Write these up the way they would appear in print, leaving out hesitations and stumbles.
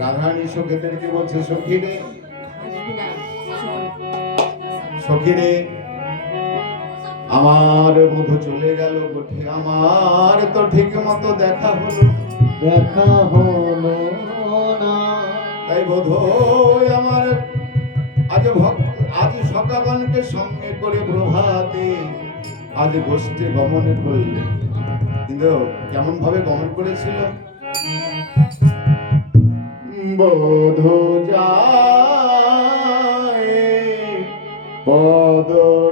রাধারানী সখীদেরকে বলছে, সখীরে সখীরে আমার বধূ চলে গেল গোঠে, আমার তো ঠিক মতো দেখা হলো না। তাই বধূ আমার আজ সকাগণকে সঙ্গে করে প্রভাতে আজ গোষ্ঠী গমন করলে। কিন্তু কেমন ভাবে গমন করেছিল? বধূ যায় পদ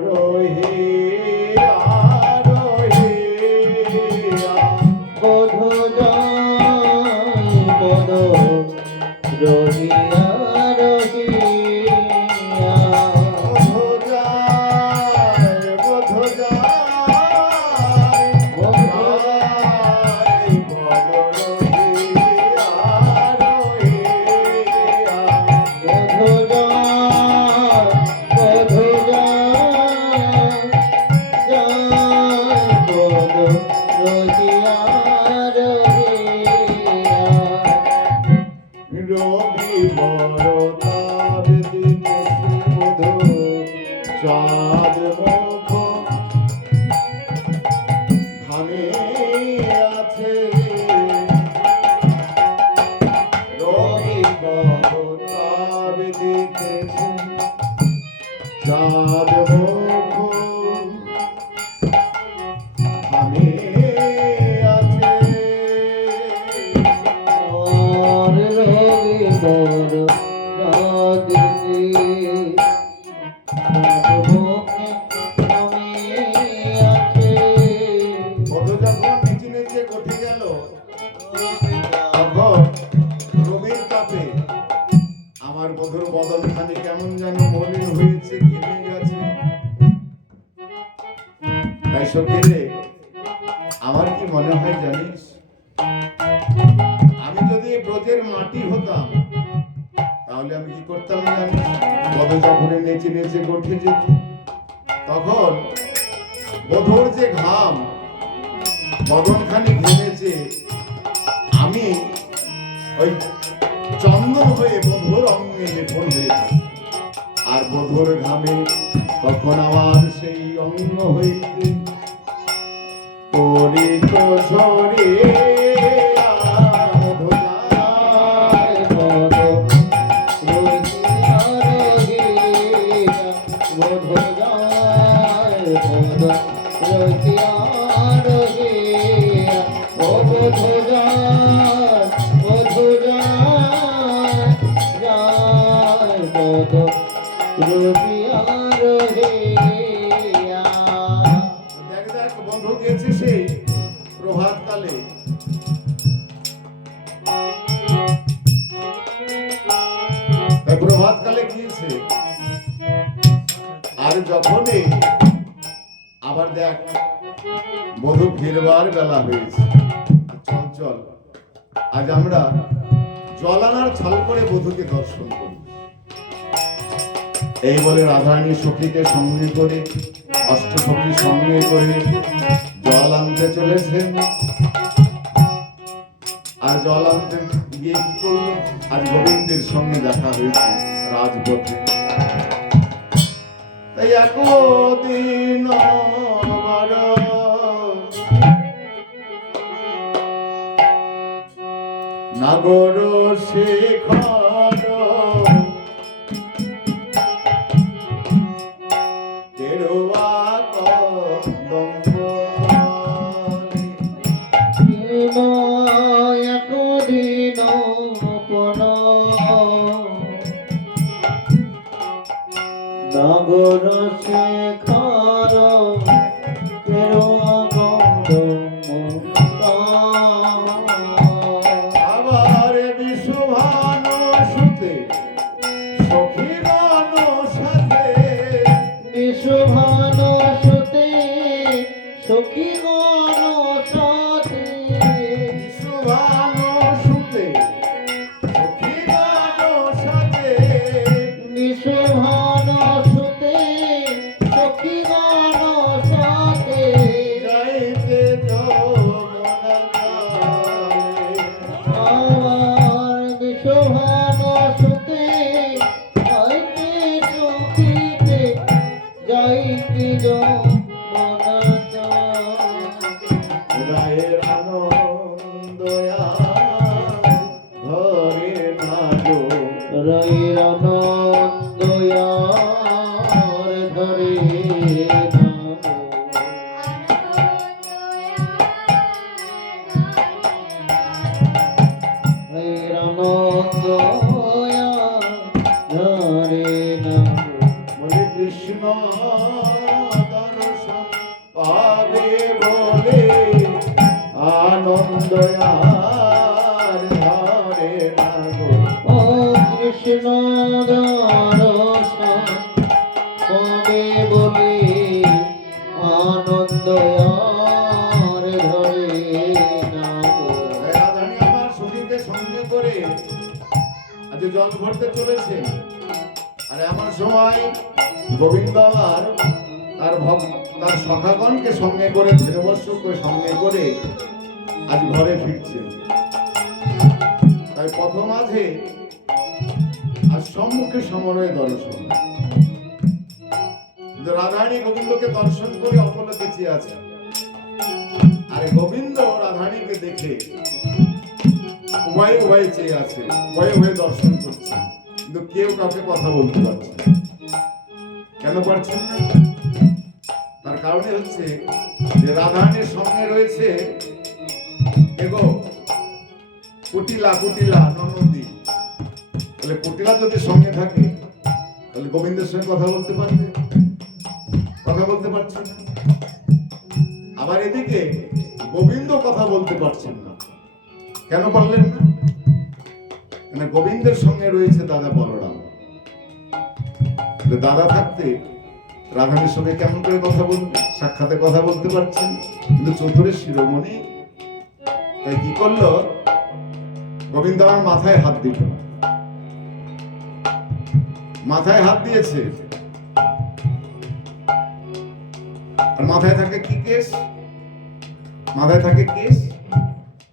রহিয়া রহিয়া, বধূ যায় পদ রহিয়া রহিয়া, বধূ যায় বধূ যায় বধূ যায় পদ রহিয়া রহিয়া, বধূ যায় বধূ যায় পদ রহিয়া রহিয়া। রবি বরতার দিনে মধু চাঁদ মুখ ধানে আছে, রবি বরতার দিতেছে চাঁদ মুখ ধানে আছে। আমার বধুর বদন খানি কেমন যেন মনে হয়েছে, ঘেমে গেছে। তাই সখীরে আমার কি মনে হয় জানিস, আমি যদি ব্রজের মাটি হতাম তাহলে আমি কি করতাম জানিস? বধূ যখন নেচে নেচে গোঠে যেত, তখন বধূর যে ঘাম বদনখানি ঘেমেছে, আমি ওই চন্দন হয়ে বধূর অঙ্গে লেপন হয়ে, আর বধূর ঘামে তখন আমার সেই অঙ্গ হইতে পরিত ঝরে। বন্ধু গেছে সেই প্রভাত কালে, প্রভাত কালে গিয়েছে, আর যখনই আবার দেখ বধূ ফিরবার বেলা হয়েছে, চল চল আজ আমরা জলানার ছাল করে বধূকে দর্শন করি। এই বলে রাধারানী সখীকে সঙ্গে করে, অষ্টসখী সঙ্গে করে জল আনতে চলেছেন। আর জল আনতে গিয়ে কি করলো, আজ গোবিন্দের সঙ্গে দেখা হয়েছে রাজপথে। তাই একদিন নাগর শেখর কেরোয়া কদম্ব একদিন নাগর শেখর কেরোয়া আমার বিশ্বভান সুতে যাইতে চোখিতে যাইতে যমনা রায়ের আনন্দ ঘরে নাগো রায়ের আনন্দ ধরে রায়ের আনন্দ ধরে বলে কৃষ্ণ দর্শন পাবে বলে আনন্দ আর ধরে নাগো ও কৃষ্ণ দর্শন পাবে বলে আনন্দ আর ধরে রাধারানী আমার সখীকে সঙ্গে করে আজ জল ভরতে চলেছেন। আর এমন সময় গোবিন্দ আবার তার সখাগণকে সঙ্গে করে ধীরবর্ষকে সঙ্গে করে আজ ঘরে ফিরছেন। তাই পথ মাঝে আজ সম্মুখে সমরয় দর্শন। কিন্তু রাধারানী গোবিন্দকে দর্শন করে অপলকে চেয়ে আছে। আর গোবিন্দ রাধারানীকে দেখে উভয়ে উভয়ে চেয়ে আছে, উভয়ে উভয়ে দর্শন করছে, কিন্তু কেউ কাউকে কথা বলতে পারছে না। কেন পারছেন না? তার কারণে হচ্ছে যে রাধারানীর সঙ্গে রয়েছে এগো কুটিলা কুটিলা ননদী। তাহলে কুটিলা যদি সঙ্গে থাকে তাহলে গোবিন্দের সঙ্গে কথা বলতে পারবে, কথা বলতে পারছে না। আবার এদিকে গোবিন্দ কথা বলতে পারছেন না। কেন পারলেন না? মানে গোবিন্দের সঙ্গে রয়েছে দাদা বলরাম। দাদা থাকতে রাধারানীর সঙ্গে কেমন করে কথা বলবে? সাক্ষাতে কথা বলতে পারছেন, কিন্তু চতুরের শিরোমণি। তাই কি করলো? গোবিন্দ আমার মাথায় হাত দিল, মাথায় হাত দিয়েছে। আর মাথায় থাকে কি কেশ? মাথায় থাকে কেশ,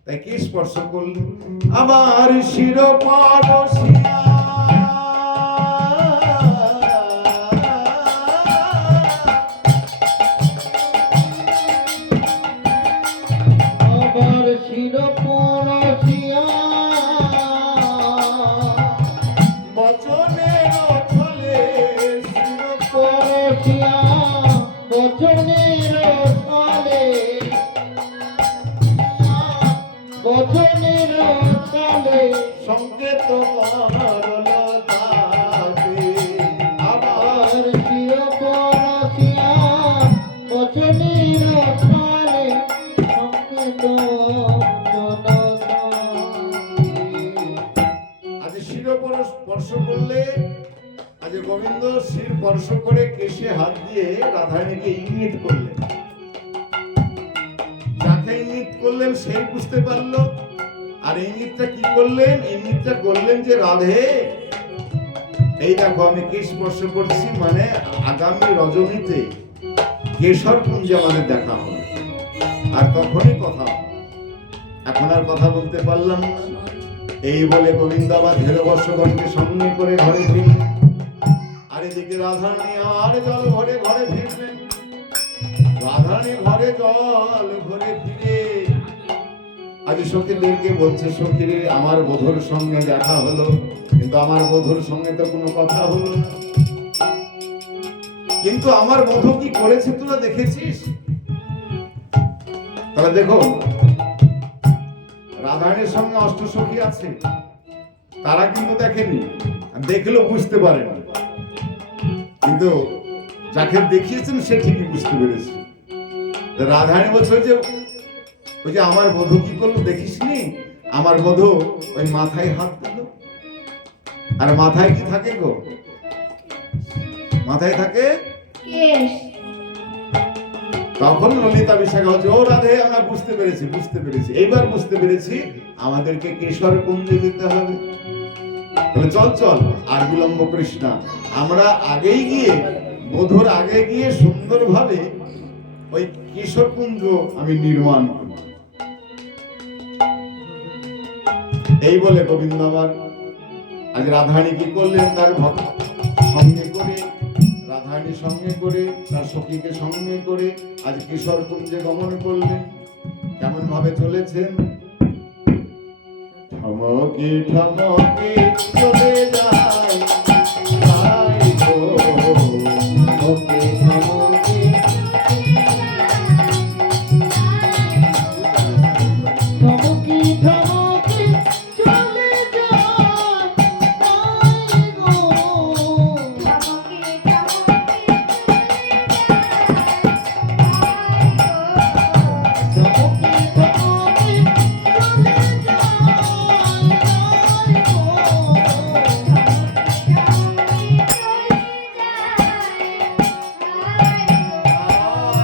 তাই কেশ স্পর্শ করল। আবার শির পরশিয়া আবার শির পরশিয়া বচনের ছলে শির পরশিয়া বচনের ছলে বচনের ছলে সংকেত করল তাকে। আবার আর শির পরশিয়া বচনের ছলে সংকেত আজ শির স্পর্শ করলে, আজ গোবিন্দ শির স্পর্শ করে কেশে হাত দিয়ে রাধারানীকে ইঙ্গিত করলেন। যাকে ইঙ্গিত করলেন সেই বুঝতে পারলো। আর ইঙ্গিতটা কি করলেন? ইঙ্গিতটা করলেন যে রাধে এই দেখো আমি কেশ স্পর্শ করছি, মানে আগামী রজনীতে কেশর কুঞ্জে আমাদের দেখা হবে। আর তখনই কথা হবে, এখন আর কথা বলতে পারলাম না। এই বলে গোবিন্দ আবার ধীরবর্ষগণকে সঙ্গে করে ঘরে ফিরলেন। আর এদিকে রাধারানী আর জল ভরে ঘরে ফিরলেন। রাধারানী ঘরে জল ভরে ফিরে আজ সখীদেরকে বলছে, সখীরে আমার বধূর সঙ্গে দেখা হলো, কিন্তু আমার বধূর সঙ্গে তো কোনো কথা হলো না। কিন্তু আমার বধূ কি করেছে তোরা দেখেছিস? তাহলে দেখো রাধারানীর সঙ্গে অষ্টসখী আছে, তারা কিন্তু দেখেনি, দেখলেও বুঝতে পারেনি। কিন্তু যাকে দেখিয়েছেন সে ঠিকই বুঝতে পেরেছে। রাধারানী বলছে যে ওই যে আমার বধূ কি করলো দেখিসনি? আমার বধূ ওই মাথায় হাত দিল। আর মাথায় কি থাকে গো? মাথায় থাকে কেশ। তখন ললিতা বিশাখা হচ্ছে, ও রাধে আমরা বুঝতে পেরেছি, বুঝতে পেরেছি, এইবার বুঝতে পেরেছি আমাদেরকে কেশর কুঞ্জে যেতে হবে। তাহলে চল চল, আর বিলম্ব করিস না, আমরা আগেই গিয়ে বধুর আগে গিয়ে সুন্দরভাবে ওই কেশর কুঞ্জ আমি নির্মাণ করি। এই বলে গোবিন্দ আমার আজ রাধারানী কি করলেন, তার ভক্ত সঙ্গে করে, রাধারানী সঙ্গে করে, তার সখীকে সঙ্গে করে আজ কিশোর কুঞ্জে গমন করলেন। কেমন ভাবে চলেছেন? ঠমকে ঠমকে চলে যায়, যায় গো। ঠমকে ঠমকে ঠমকে ঠমকে চলে যায়, তাই গো। ঠমকে ঠমকে চলে যায়, তাই গো।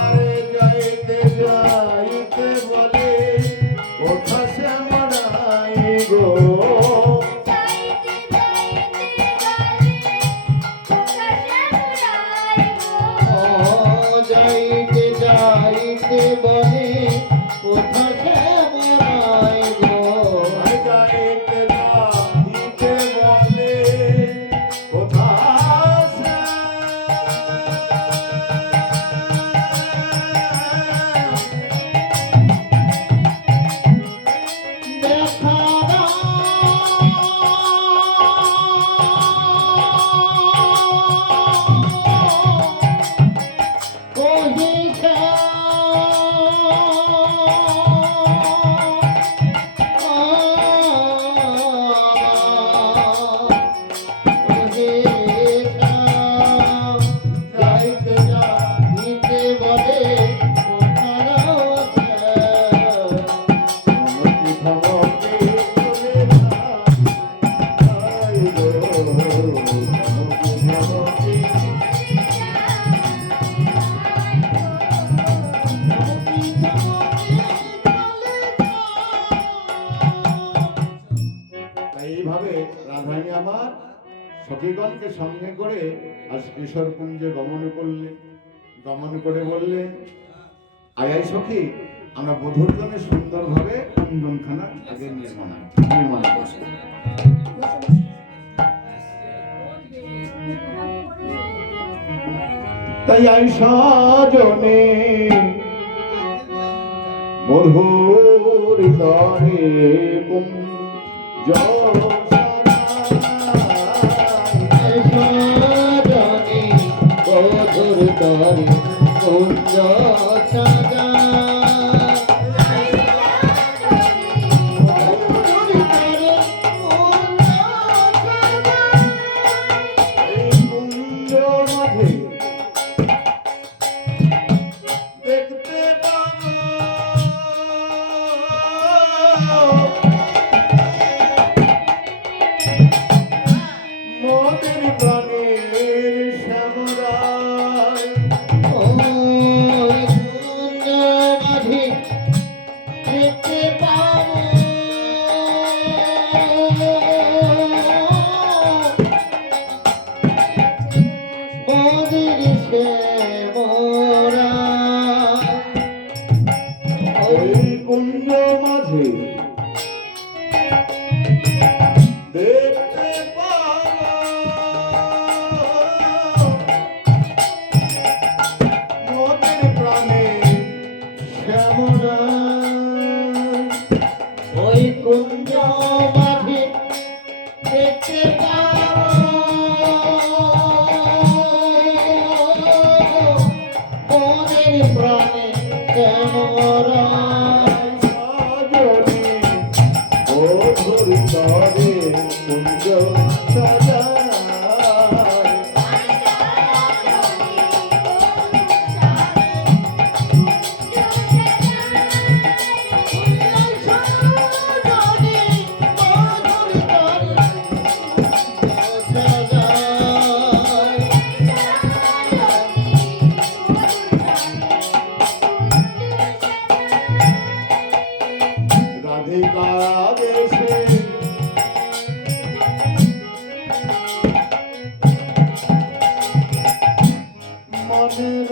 আরে যাইতে যাইতে বলে কোথা শ্যামরাই গো। যাইতে যাইতে বলে কোথা শ্যামরাই গো। আরে যাইতে যাইতে বলে কোথা দেখা কহিছে যাইতে যাইতে বলে কোথাও ঠমকে ঠমকে চলে যায় গো। ঠমকে ঠমকে তাই এইভাবে রাধারানী আমার সখীগণকে সঙ্গে করে আজ কিশোর কুঞ্জে গমন করলে। গমন করে বললে, আয় আয় সখী, আমরা বধূর জন্য সুন্দরভাবে কুঞ্জনখানা আগে নির্মাণ করব। তাই আই সাজনে মধুর তরে কুঞ্জ সাজনি বধুর তরে কুঞ্জ সাজা। এই কুঞ্জ মাঝে দেখতে পাবো মোদের প্রাণের শ্যামরায়। ওই কুঞ্জ মাঝে দেখতে পাবো মোদের শ্যামরা। ওই কুঞ্জ মাঝে দেখতে পাবো মোদের প্রাণের শ্যামরায়। ওই কুঞ্জ মাঝে দেখতে পাবো মোদের প্রাণে শ্যামরা। সাজনি মধুর তরে কুঞ্জ সাজায়। রাধিকা দেশে মনের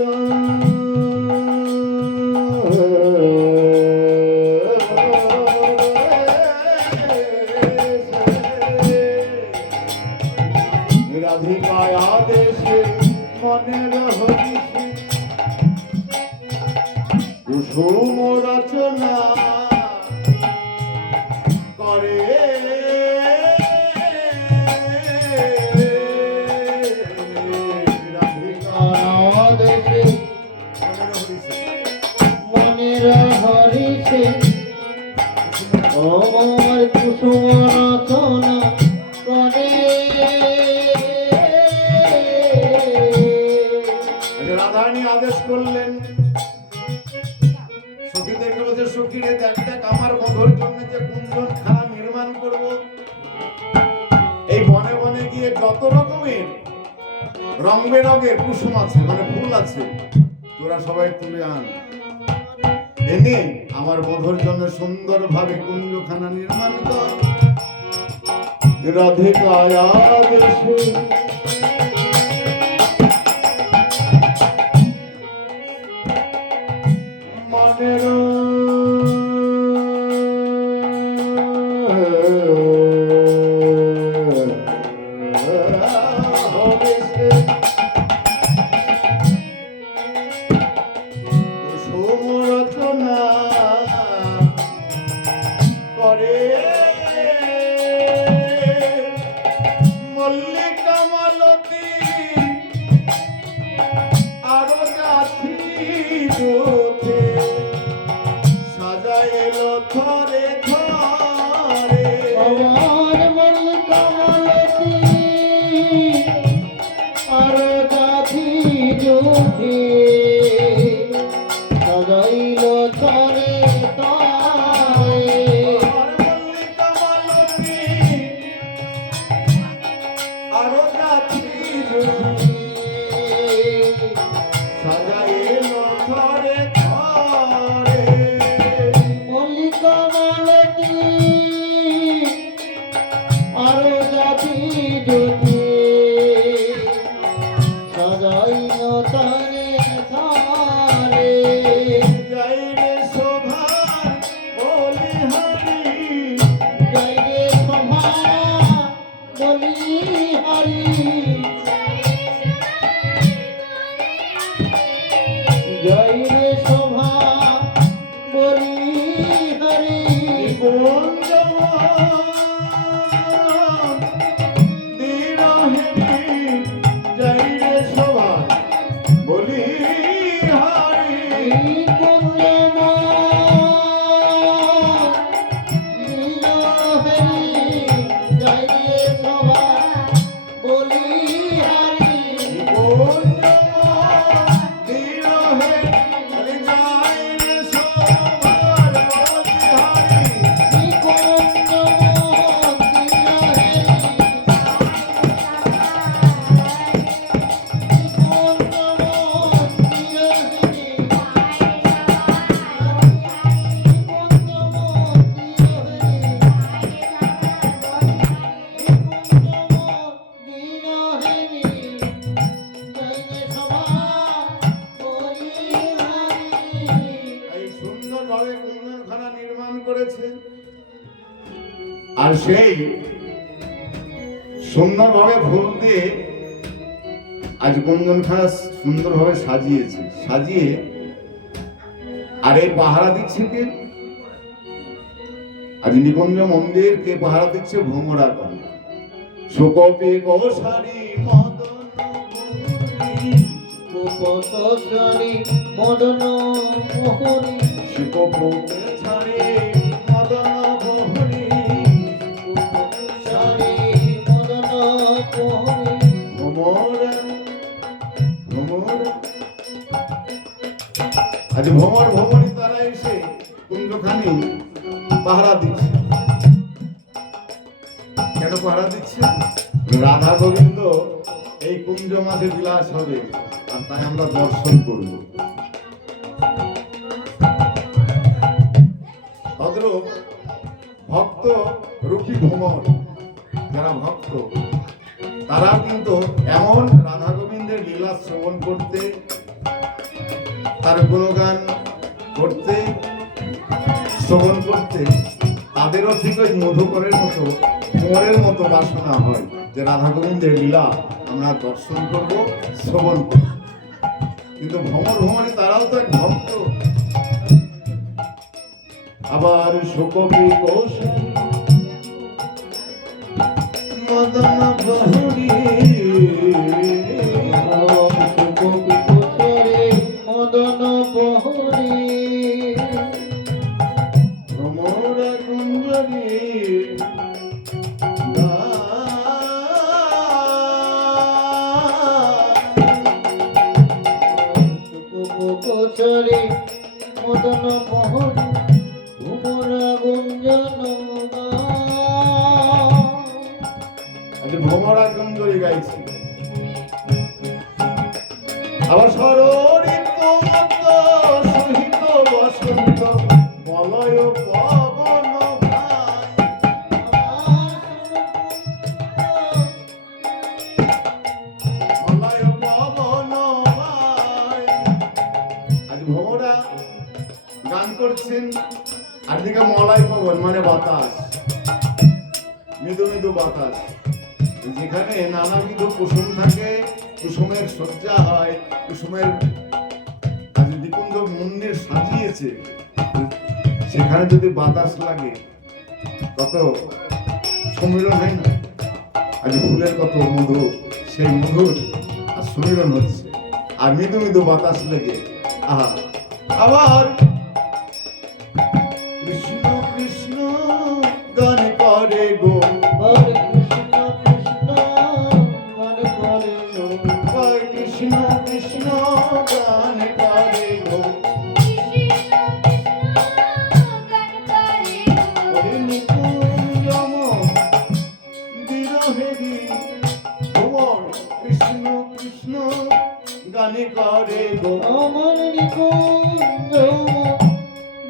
কুসুম রচনা করে দেশে মনের হরিষে ওর কুসুম রচনা করে রাধারানী আদেশ করলেন সখীদেরকে বলছে, সখীরে দেখ দেখ আমার মধুর জন্য যে কুঞ্জন খানা নির্মাণ করব, এই বনে বনে গিয়ে যত রকমের রং বেরঙের কুসুম আছে মানে ফুল আছে তোরা সবাই তুলে আন, এনে আমার মধুর জন্য সুন্দরভাবে কুঞ্জখানা নির্মাণ কর। রাধিকায়া দেশে মনের কুসুম রচনা করে মল্লিকা মালতী আরো গাছি জোতে সাজাইলো ধরে ধরে আমার মল্লিকা মালতী আর গাছি জ্যোতি সজাইল তরে তরে আর মল্লিকা মালতী আরো গাছি জোতে সাজাইলো ধরে ধরে মল্লিকা মালতী আর গাছি জ্যোতি সজাইল তরে তরে জয় রে শোভার বলি হরি জয় রে শোভা বলি হরি জয় রে শোভা বলি হরি জয় রে শোভা বলি হারি জয় রে শোভা বলি হরি সুন্দরভাবে কুঞ্জনখানা নির্মাণ করেছে আর সেই সুন্দরভাবে ফুল দিয়ে আজ কুঞ্জনখানা সুন্দরভাবে সাজিয়েছে সাজিয়ে আর এই পাহারা দিচ্ছে কে আজ নিকুঞ্জ মন্দির কে পাহারা দিচ্ছে ভ্রমরা গান সুকপি কৌশালী মদন গোপতী মদন মোহনী সুকপি ছাড়ে মদন মোহনী সারি মদন মোহনী ভ্রমরা ভ্রমরা আজ ভ্রমর ভ্রমণী তারা এসে কুঞ্জখানি পাহারা দিচ্ছে কেন পাহারা দিচ্ছে রাধা গোবিন্দ এই কুঞ্জ মাঝে বিলাস হবে আর তাই আমরা দর্শন করব তদ্রূপ ভক্ত রূপী ভ্রমর যারা ভক্ত তারা কিন্তু এমন রাধা গোবিন্দের লীলা শ্রবণ করতে তার গুণগান করতে শ্রবণ করতে তাদেরও ঠিক ওই মধুকরের মতো মোরের মতো বাসনা হয় যে রাধা গোবিন্দের লীলা আমরা দর্শন করব শ্রবণ করব কিন্তু ভ্রমর ভ্রমণে তারাও তো এক ভক্ত আবার সুকবি কৌশল মদন বহুরী কবি কোচরে মদন বহরে ভ্রমরা কুঞ্জরী কোচরে মদন বহরে ভুমরা গুঞ্জন আজ ভ্রমরা কুঞ্জরী গাইছি আবার সরণিত মত সহিত বসন্ত মলয় পবন ভাই মলয় পবন ভাই আজ ভ্রমরা গান করছেন আর দিকে মলয় পবন মানে বাতাস মৃদু মৃদু বাতাস যেখানে নানাবিধ কুসুম থাকে কুসুমের সজ্জা হয় কুসুমের আজ নিকুঞ্জ মন্দির সাজিয়েছে সেখানে যদি বাতাস লাগে কত সমীরণ হয় না আজ ফুলের কত মধু সেই মধুর আর সমীরণ হচ্ছে আর মৃদু মৃদু বাতাস লেগে আহা আবার কৃষ্ণ কৃষ্ণ গান করে গো হরে কৃষ্ণ কৃষ্ণ হরে হরে জয় কৃষ্ণ কৃষ্ণ গান করে গো ওরে নিকুঞ্জম বিরহেরি ভুবন কৃষ্ণ কৃষ্ণ গান করে গো আমার নিকুঞ্জ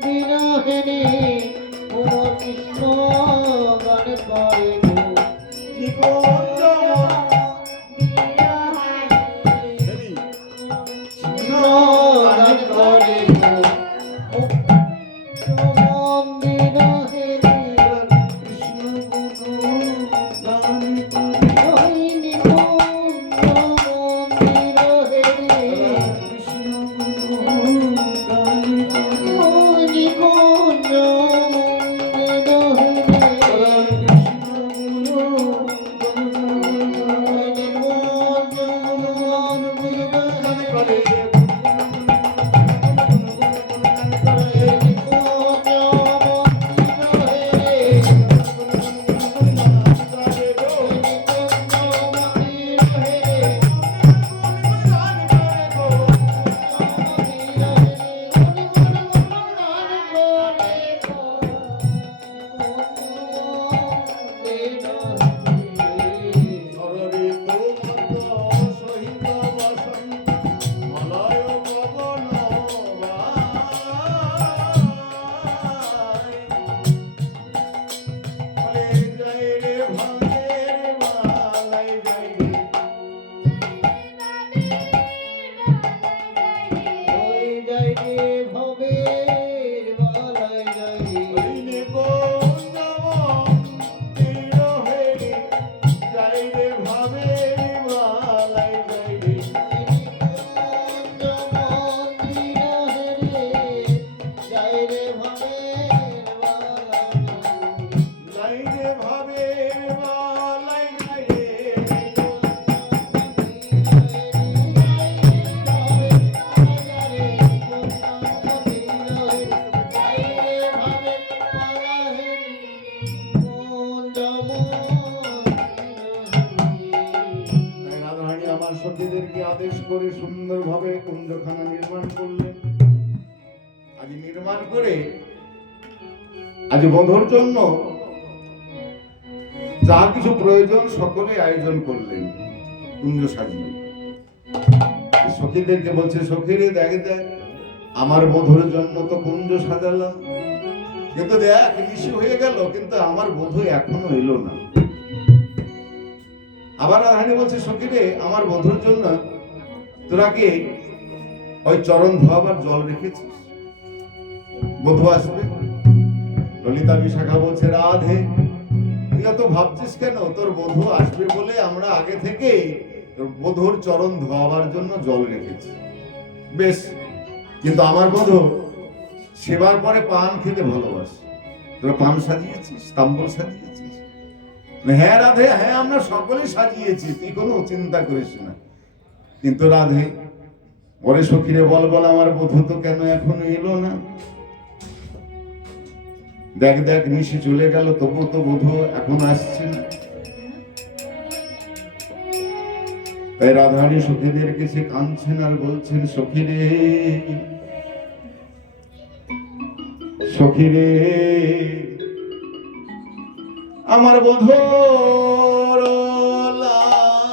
বিরহেরি ও কৃষ্ণ গান করে গো নিকুঞ্জম কৃষ্ণ গান করে গো ও বিরহেরি কৃষ্ণ গান করে ওই নিকুঞ্জ বিরহেরি কৃষ্ণ গান করে ওই নিকুঞ্জ বিরহেরি সখীদেরকে আদেশ করে সুন্দরভাবে কুঞ্জখানা নির্মাণ করলেন। আজ নির্মাণ করে আজ বধূর জন্য যা কিছু প্রয়োজন সকলে আয়োজন করলেন কুঞ্জ সাজিয়ে। সখীদেরকে বলছে, সখীরে দেখ দেখ আমার বধূর জন্য তো কুঞ্জ সাজালাম, কিন্তু দেখ নিশি হয়ে গেল কিন্তু আমার বধূ এখনো এলো না। আবার রাধারানী বলছে, সখীরে আমার বধূর জন্য তোরা কি ওই চরণ ধোয়াবার জল রেখেছিস? বধূ আসবে। ললিতা বিশাখা বলছে, রাধে তুই এত ভাবছিস কেন? তোর বধূ আসবে বলে আমরা আগে থেকেই তোর বধূর চরণ ধোয়াবার জন্য জল রেখেছি। বেশ, কিন্তু আমার বধূ সেবার পরে পান খেতে ভালোবাসে। তোরা পান সাজিয়েছিস, তাম্বল সাজিয়েছিস? হ্যাঁ রাধে, হ্যাঁ আমরা সকলেই সাজিয়েছি, তুই কোনো চিন্তা করিস না। কিন্তু রাধে পরে সখীরে বল বল, আমার বধূ তো কেন এখনো এলো না? দেখ দেখ নিশি চলে গেল, তবু তো বধূ এখন আসছে না। তাই রাধারানী সখীদের কাছে কাঁদছেন আর বলছেন, সখীরে সখীরে আমার বধূর লাগিয়া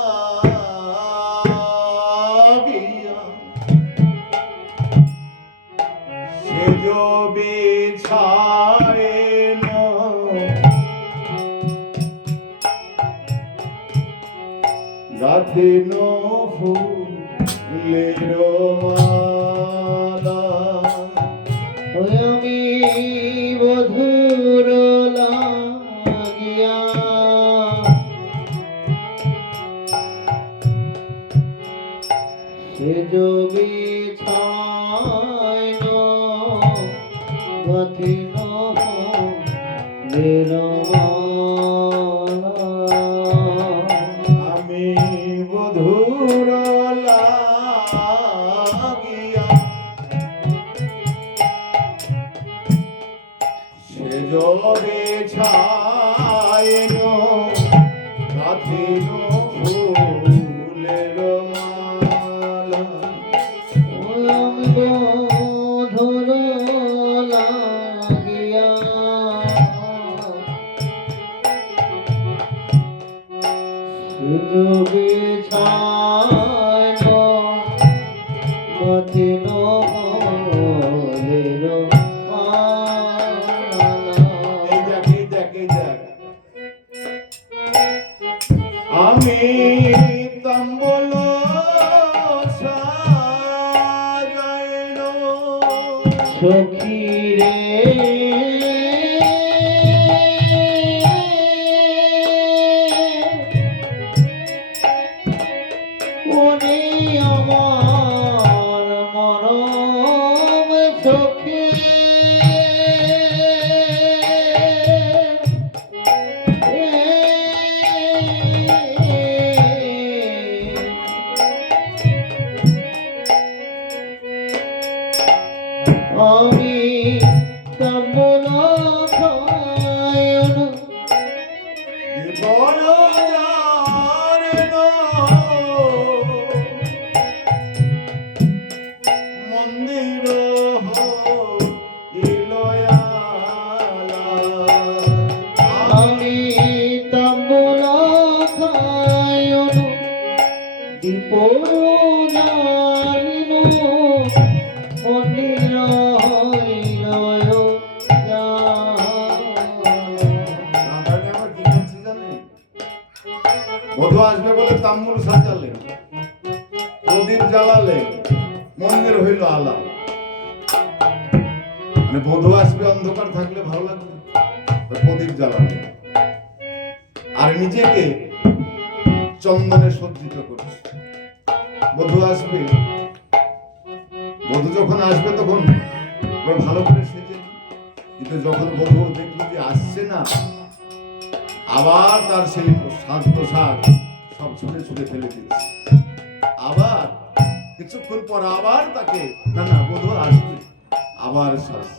সেজ বিছায়েন গাঁথেন ফুলের মালা। ওই আমি বধুর লাগিয়া সেজ বিছাইন গাঁথিন ফুলের মালা। আমি বধূর লাগিয়া সেজ বিছায়েন গাঁথিন ফুলের মালা। ওই আমি বধুর লাগিয়া সেজ বিছাইন গাঁথিন ফুলের মালা। এই দেখ, এই দেখ, এই দেখ। আমি তাম্বল সাজাইন সখী রে উনি আমার মরম সখী। আমি তাম্বল খায়ন বড় মন্দির ইলয়ালা। আমি তাম্বল খায়ন দীপ জালিন মন্দির রাধারানী আমার কি করছে জানে? বধূ আসবে বলে তাম্বুল সাজালে, প্রদীপ জ্বালালে, মন্দির হইল আলা। মানে বধূ আসবে, অন্ধকার থাকলে ভালো লাগবে, প্রদীপ জ্বালালে আর নিজেকে চন্দনে সজ্জিত করছে। বধূ আসবে, বধূ যখন আসবে তখন ভালো করে সেজে, কিন্তু যখন বধূ দেখলো যে আসছে না, আবার তার সেই সাজ পোশাক সব ছুঁড়ে ছুঁড়ে ফেলে দিচ্ছে। আবার কিছুক্ষণ পর আবার তাকে, না না বধূ আসবে, আবার শ্বাস।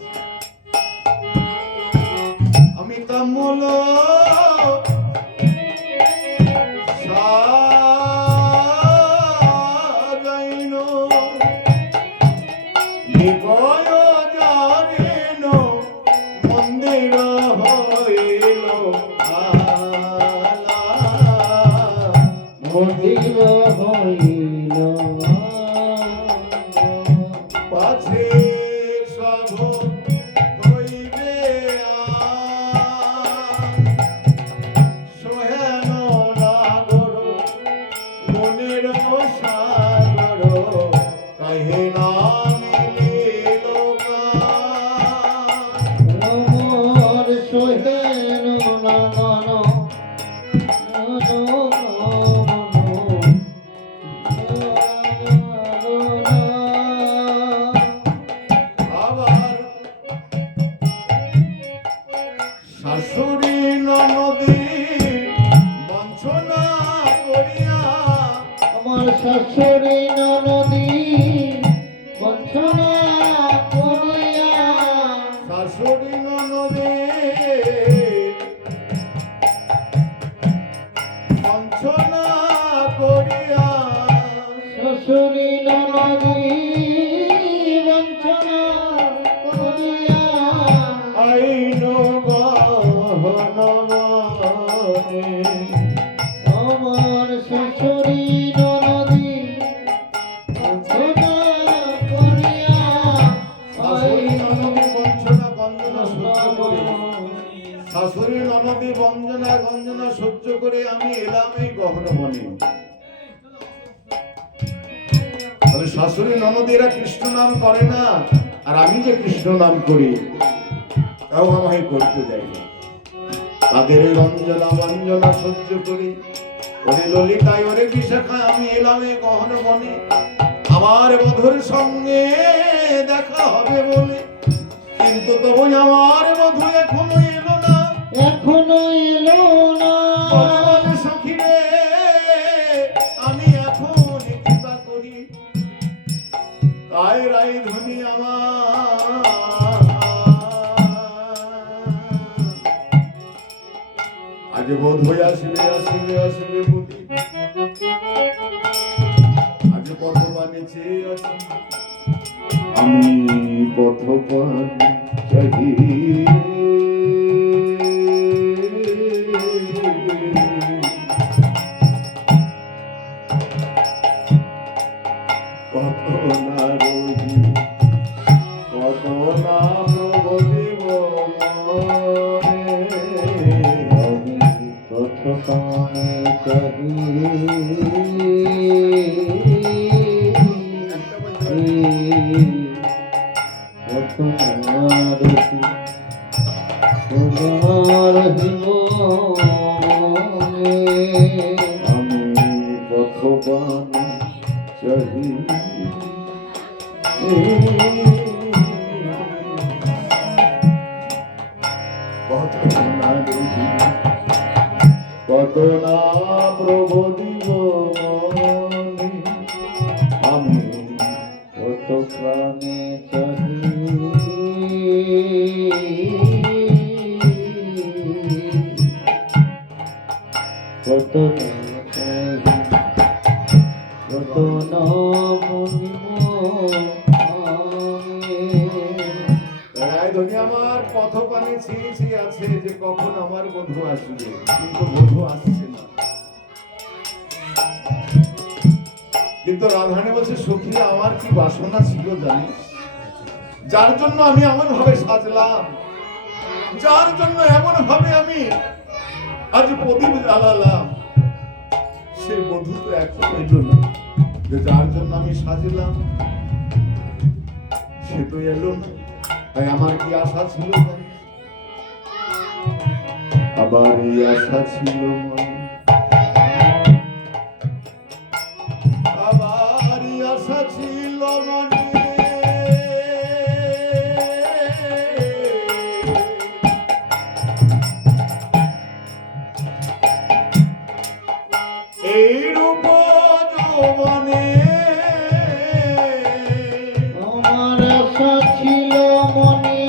আমি তাম্বল সাজাইন নিবয় জানেন মন্দির হইল আলা। মন্দির হইল পাছে সব হইবে সোহেন নাগর মনের সাগর কাহে না মিলিল মোর সোহেন নাগন আবার শাশুড়ি ননদি বঞ্চনা করিয়া, আমার শাশুড়ি ননদি বঞ্চনা করিয়া, শাশুড়ি ননদি বঞ্চনা করিয়া, শাশুড়ি ননদি বঞ্চনা করিয়া, আইন গহনমনে, আমার শাশুড়ি ননদি বঞ্চনা করিয়া, শাশুড়ি ননদি বঞ্চনা গঞ্জনা সহ্য করে, শাশুড়ি ননদি বঞ্চনা গঞ্জনা সহ্য করে আমি এলাম এই গহনবনে। তাহলে শাশুড়ি ননদিরা কৃষ্ণ নাম করে না, আর আমি যে কৃষ্ণ নাম করি তাও আমাকে করতে দেয় না। তাদের এই রঞ্জনা বঞ্জনা সহ্য করি, ওরে ললিতায় ওরে বিশাখায় আমি এলাম এই গহনবনে আমার বধূর সঙ্গে দেখা হবে বলে। কিন্তু তবু আমার বধূ এখনো এলো না, এখনো এলো না। বলে বলে সখী রে আমি এখন কৃপা করি, তাই রাই ধুনি আমার আজ বোধ হয়ে আসবে আসবে আসবে বুঝি, আজ পথ পানে চেয়ে আছি আমি, পথ পান চাহি কত না রহি, কত না প্রভুদেব আমি পথ পানে চাহি, পথ মারতি তোমার জীবনে, আমি পথ পানে চাহি কত না রহি, কত না প্রভু দিব মনে, আমি কত প্রাণে চাহি, কত চাহি, কত না মনিব রায় ধনী আমার পথ পানে চেয়েছি আছে যে কখন আমার বন্ধু আসবে, কিন্তু বন্ধু আসছে না। কিন্তু রাধারানী বলছে সখী আমার কি বাসনা ছিল জানিস, যার জন্য আমি এমন ভাবে সাজলাম, যার জন্য এমন ভাবে আমি আজ প্রদীপ জ্বালালাম, সেই বধূ তো এখন এলো না, যে যার জন্য আমি সাজলাম সে তো এলো না। তাই আমার কি আশা ছিল জানিস? আবার এই আশা ছিল মনে, আবার এই আশা ছিল মনে, এই রূপ যৌবনে আমার আশা ছিল মনে,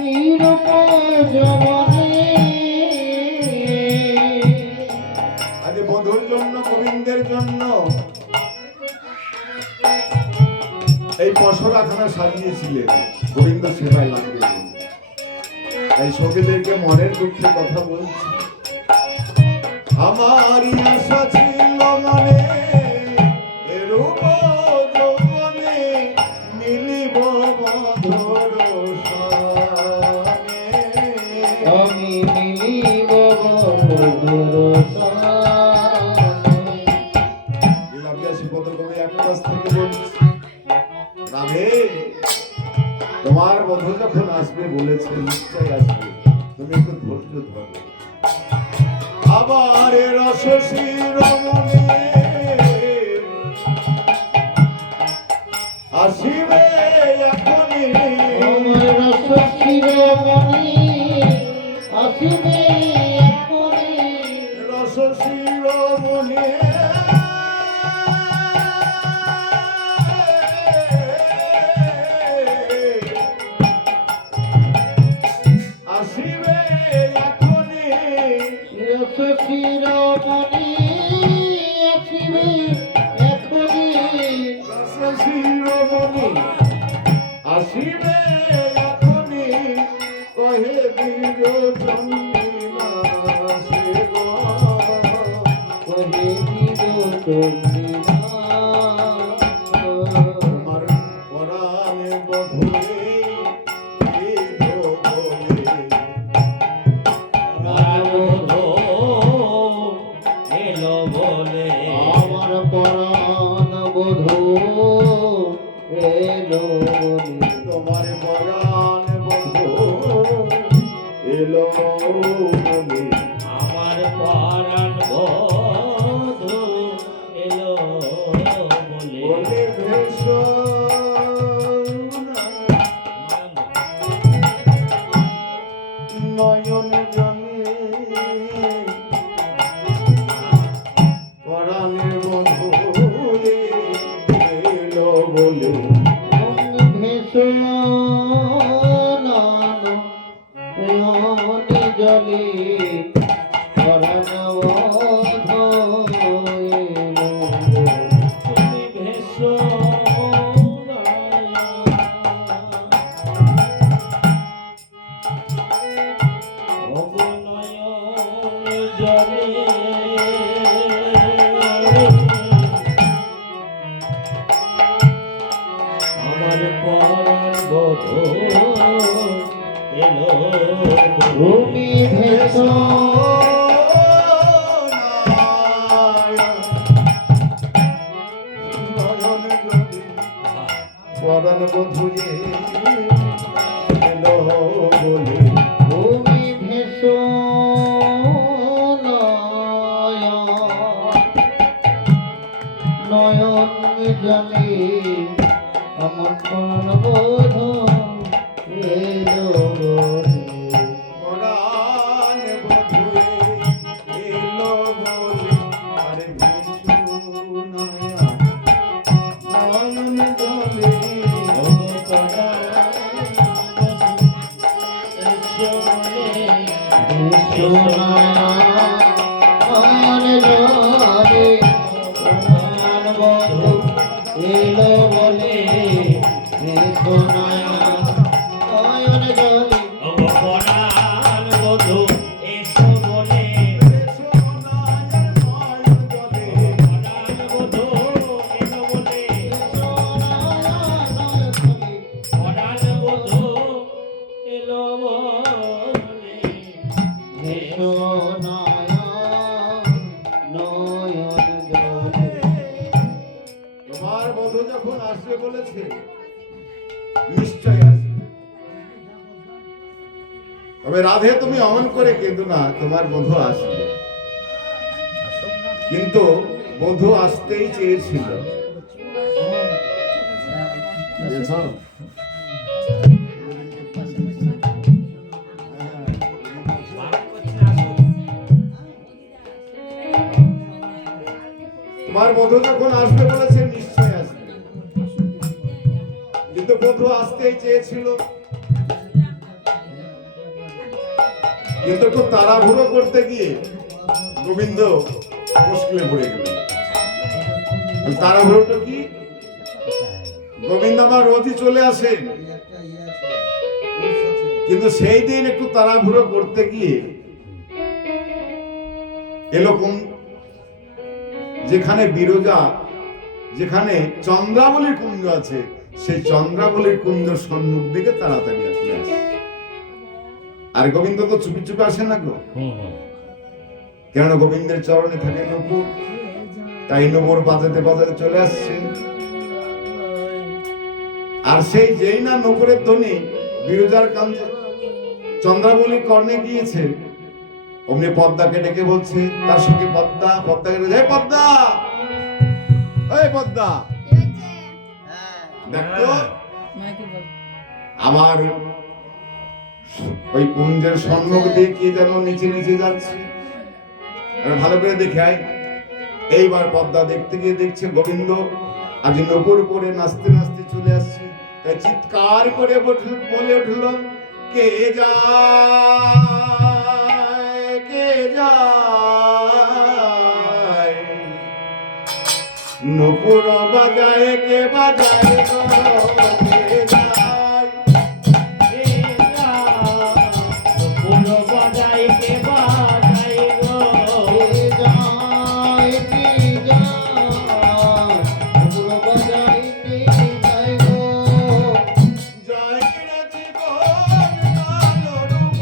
এইরূপ যৌবনে, আজ বধূর জন্য গোবিন্দের জন্য এই পশরাখানা সাজিয়েছিলেন গোবিন্দ সেবায় লাগবে বলে। তাই সখীদেরকে মনের দুঃখে কথা বলছি, আমারই আশা ছিল মনে এরূপ যৌবনে মিলিব বধূর সনে। আমি মিলিব বন্ধুর সনে। লীলাবিলাসী পদকবি এক পাশ থেকে বলছি, রাধে তোমার বধূ যখন আসবে বলেছে নিশ্চয় আসবে, তুমি একটু ধৈর্য ধরো। আবার রসসী রমণী আসিবে এখনই, আমার শিরোমণি আসিবে এখনি রাজা শিরোমণি আসিবে এখনি কহে বীরচন্দ্রিমা সেব কহে চিরচন্দ্রিমা তোমার পরাণে বধূরে এলো বলে এলো বলে আমার পরাণ বধূ এলো বলে তোমার পরাণে বধূ এলো বলে আমার পরাণ বধূ এলো বলে বলে ভেসো নয়ন জলে পরাণে বধূ এলো বলে জলে তুমি ভেসো আমার পরাণ বধূ এলো ভূমি ভেসো পরাণ বধূরে এলো বলে ভূমি ভেসো নয়ন জলে আমার বোধ এলো বলে পরাণ বধূরে এলো বলে আরে বিষ্ণু নয়ন জলে এলো বলে নয়ন জলে পরাণ বধূ এসো বলে পরাণ বধূ এলো বলে পরাণ বধূ এলো বলে তোমার বধূ যখন আসবে বলেছে নিশ্চয় আসবে। তবে রাধে তুমি অমন করে কেঁদো না, তোমার বধূ আসবে। কিন্তু বধূ আসতেই চেয়েছিল। তোমার বধূ যখন আসবে বলেছে নিশ্চয় আসবে, কিন্তু বধূ আসতেই চেয়েছিল, কিন্তু একটু তাড়াহুড়ো করতে গিয়ে গোবিন্দ মুশকিলে পড়ে গেল। তাড়াহুড়োটা কি? গোবিন্দ আমার রোজই চলে আসেন, কিন্তু সেই দিন একটু তাড়াহুড়ো করতে গিয়ে এরকম যেখানে বিরজা, যেখানে চন্দ্রাবলীর কুঞ্জ আছে, সেই চন্দ্রাবলীর কুঞ্জ সম্মুখ দিকে তাড়াতাড়ি চলে আসে। আর গোবিন্দ তো চুপি চুপি আসে না গো, কেন গোবিন্দের চরণে থাকে নূপুর, তাই নূপুর বাজাতে বাজাতে চলে আসছে। আর সেই যেই না নূপুরের ধ্বনি বিরজার কাঞ্জে চন্দ্রাবলীর কর্ণে গিয়েছে, অমনি পদ্মাকে ডেকে বলছে তার সঙ্গে পদ্মাকে ডেকে, হে পদ্মা, এই পদ্মা, দেখতো আমার ওই কুঞ্জের সম্মুখ দিয়ে কি যেন নিচে নিচে যাচ্ছে, ভালো করে দেখে আয়। এইবার পদ্মা দেখতে গিয়ে দেখছে গোবিন্দ আজ নপুর উপরে নাচতে নাচতে চলে আসছে। তাই চিৎকার করে বলে উঠল, কে যায় কে যায়। নুপুর বাজায় কে বাজায় গো কে যায় পুরো বাজাই কে বাজাই গো কে যায় কে যায় পুরো বাজাই কে যায় গো জয় রে জীবন কালো রূপ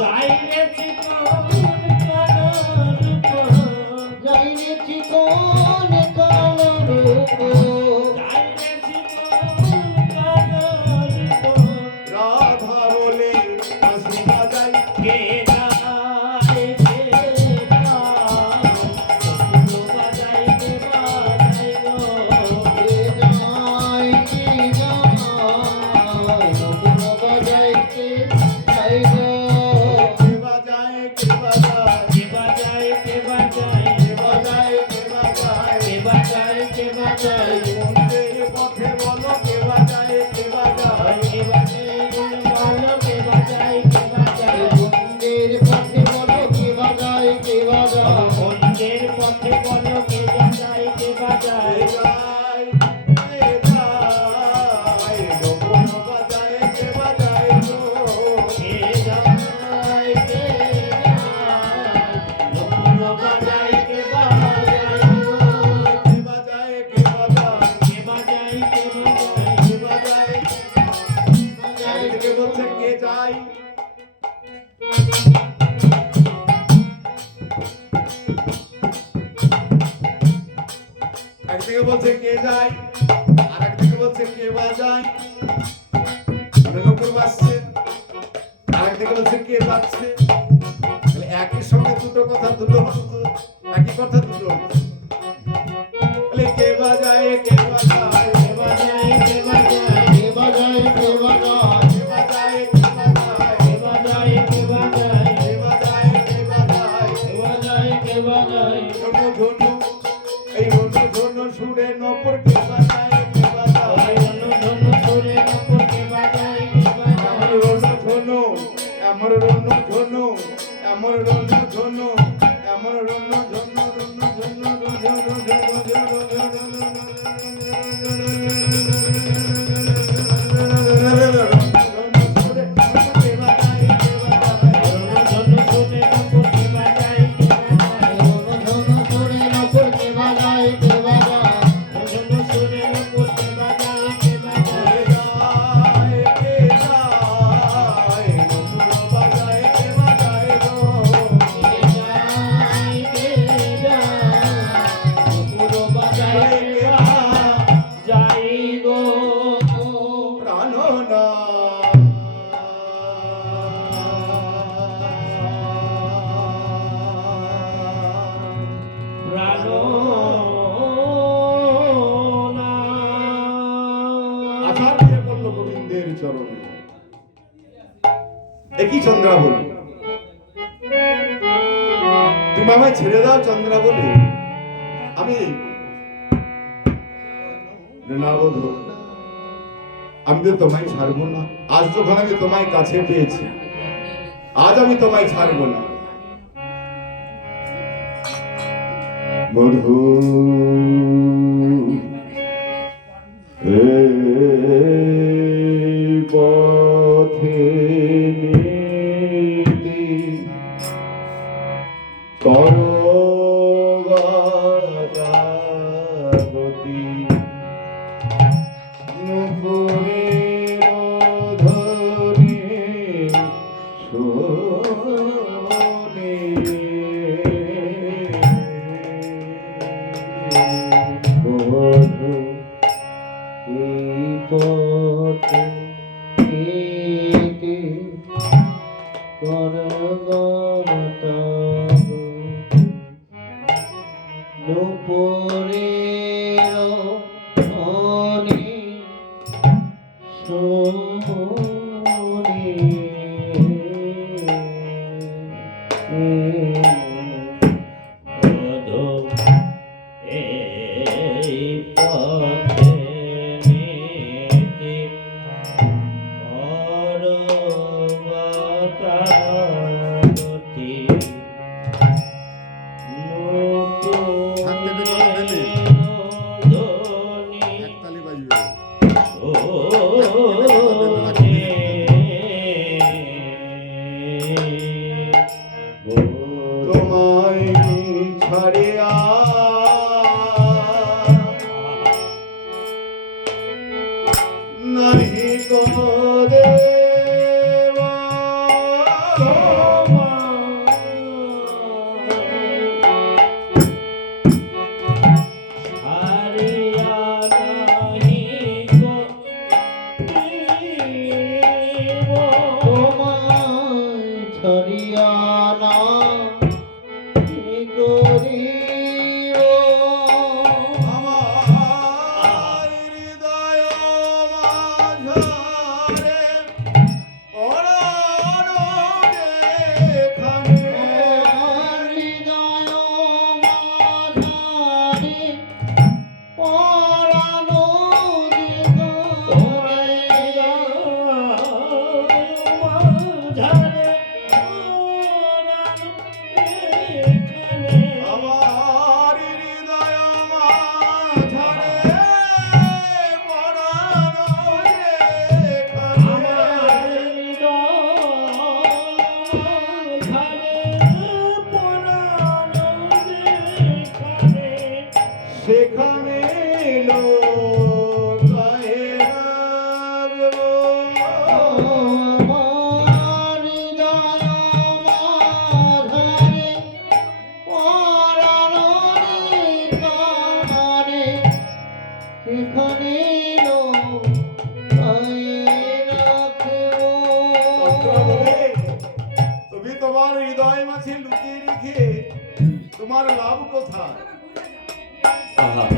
যাই রে চিকন কালো রূপ যাই রে চিকন কালো রূপ যাই রে চিকন কালো রূপ রাধা বলে হাসি বাজাই কে যায় কে যায় পুরো বাজাই কে বাজাই গো কে যায় কে যায় পুরো বাজাই কে যায় গো কে বাজায় কে বাজায় কে বাজাই কে বাজাই কে বাজায় কে বাজায় কে বাজাই কে বাজাই মন্দির পথে বলো কে বাজায় কে বাজায় কে বাজাই বলো কে বাজাই কে বাজাই মন্দির পথে বলো কে বাজায় কে বাজায় মন্দির পথে বলো কে বাজাই কে বাজাই কে যায় কে যায় নুপুর বাজায় কে বাজায় গো কে যায় কে যায় পুরো বাজাই কে বাজাই গো কে বাজায় কে বাজায় কে বাজাই কে বাজাই কে বাজায় একদিকে বলছে কে যায় একদিকে বলছে কে যায় আর একদিকে বলছে কে বাজায় মানে নুপুর বাজছে আর একদিকে বলছে কে যাচ্ছে তাহলে একই সঙ্গে দুটো কথা দুটো অর্থ একই কথা দুটো অর্থ তাহলে কে বাজায় কে বাজায় কে বাজাই কে বাজাই কে বাজায় কে বাজায় কে বাজায় কে বাজায় কে বাজাই কে বাজাই কে বাজায় কে বাজায় কে বাজাই কে বাজাই ধনু ধনু এই ধনু ধনু সুরে নপুর কে বাজায় কে বাজায় ধনু ধনু সুরে নপুর কে বাজাই কে আমার বাজাই রনু ধনু আমার রনু ধনু আমার রনু ধনু আমার রনু ধনু রনু ধনু রনু ধনু ধনু সুরে নপুর কে বাজাই কে বাজাই ধনু ধরে নপুর কে বাজায় কে বাজায় ধনু সুরে নপুর কে বাজাই কে বাজাই কে যায় কে যায় পুরো বাজাই কে বাজাই গো প্রাণো না গোবিন্দের চরণে একই চন্দ্রাবলী তুমি আমায় ছেড়ে দাও চন্দ্রাবলী আমি ঋণাবদ্ধ আমি তো তোমায় ছাড়বো না আজ যখন আমি তোমায় কাছে পেয়েছি আজ আমি তোমায় ছাড়বো না বধূ এই পথে নীতি করগতি নুপুরের ধরে শোনে বধূ এই তোমায় ছাড়িয়া না কি করিব? আমার হৃদয় মাঝারে পরাণ যেখানে আমার হৃদয় মাঝারে পরানো আমার হৃদয় মাঝারে পরাণ সেখানে লোকায় রাখবো। আমার হৃদয় মাঝারে পরানো কানে সেখানে তুমি তোমার হৃদয় মাঝে লুকিয়ে রেখে তোমার লাভ কোথায়?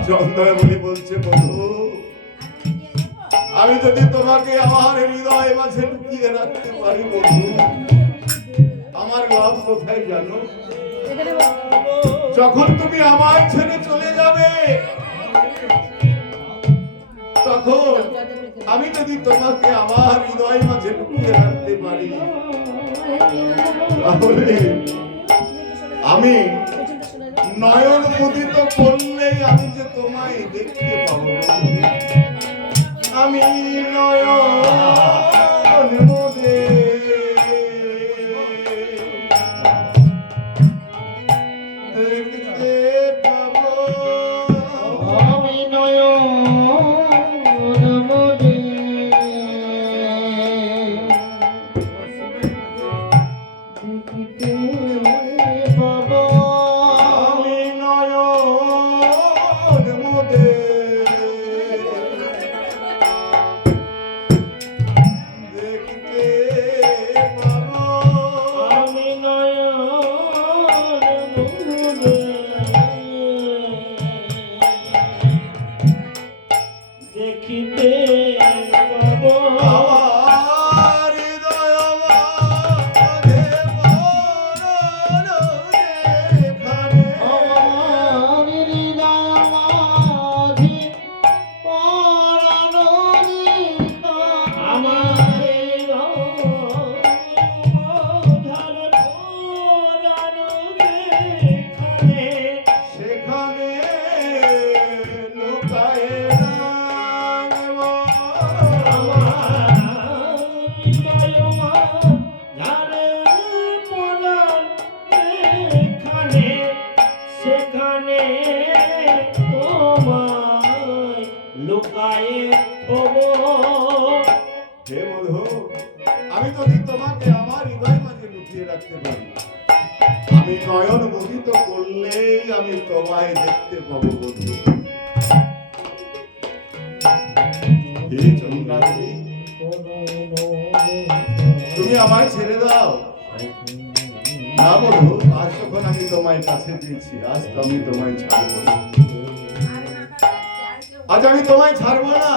চন্দ্রমণি বলছে, বধূ আমি যদি তোমাকে আমার হৃদয় মাঝে লুকিয়ে রাখতে পারি বধূ, আমার লাভ কোথায় জানো? যখন তুমি আমায় ছেড়ে চলে যাবে, তখন আমি যদি তোমাকে আমার হৃদয় মাঝে লুকিয়ে রাখতে পারি, তাহলে আমি নয়ন মুদিত করলেই আমি যে তোমায় দেখতে পাবো। আমি নয়ন মুদে দেখতে পাবো। আমি নয়ন মুদে দেখিতে পাবো। আমি নয়ন মুদে দেখতে পাবো। দেখিতে পাবো আমার হৃদয় মাঝে পরাণ যেখানে আমার হৃদয় মাঝে পরানো আমার সেখানে লুকায় রাখবো। সেখানে তোমায় লুকায়ে থবো। হে বধূ, আমি যদি তোমাকে আমার হৃদয় মাঝে লুকিয়ে রাখতে পারি, আমি নয়ন মুদিত করলেই আমি তোমায় দেখতে পাবো বধূ। হে চন্দ্রাবতী, তুমি আমায় ছেড়ে দাও। না বধূ, আজ যখন আমি তোমায় কাছে পেয়েছি, আজ তো আমি তোমায় ছাড়বো না। আজ আমি তোমায় ছাড়বো না।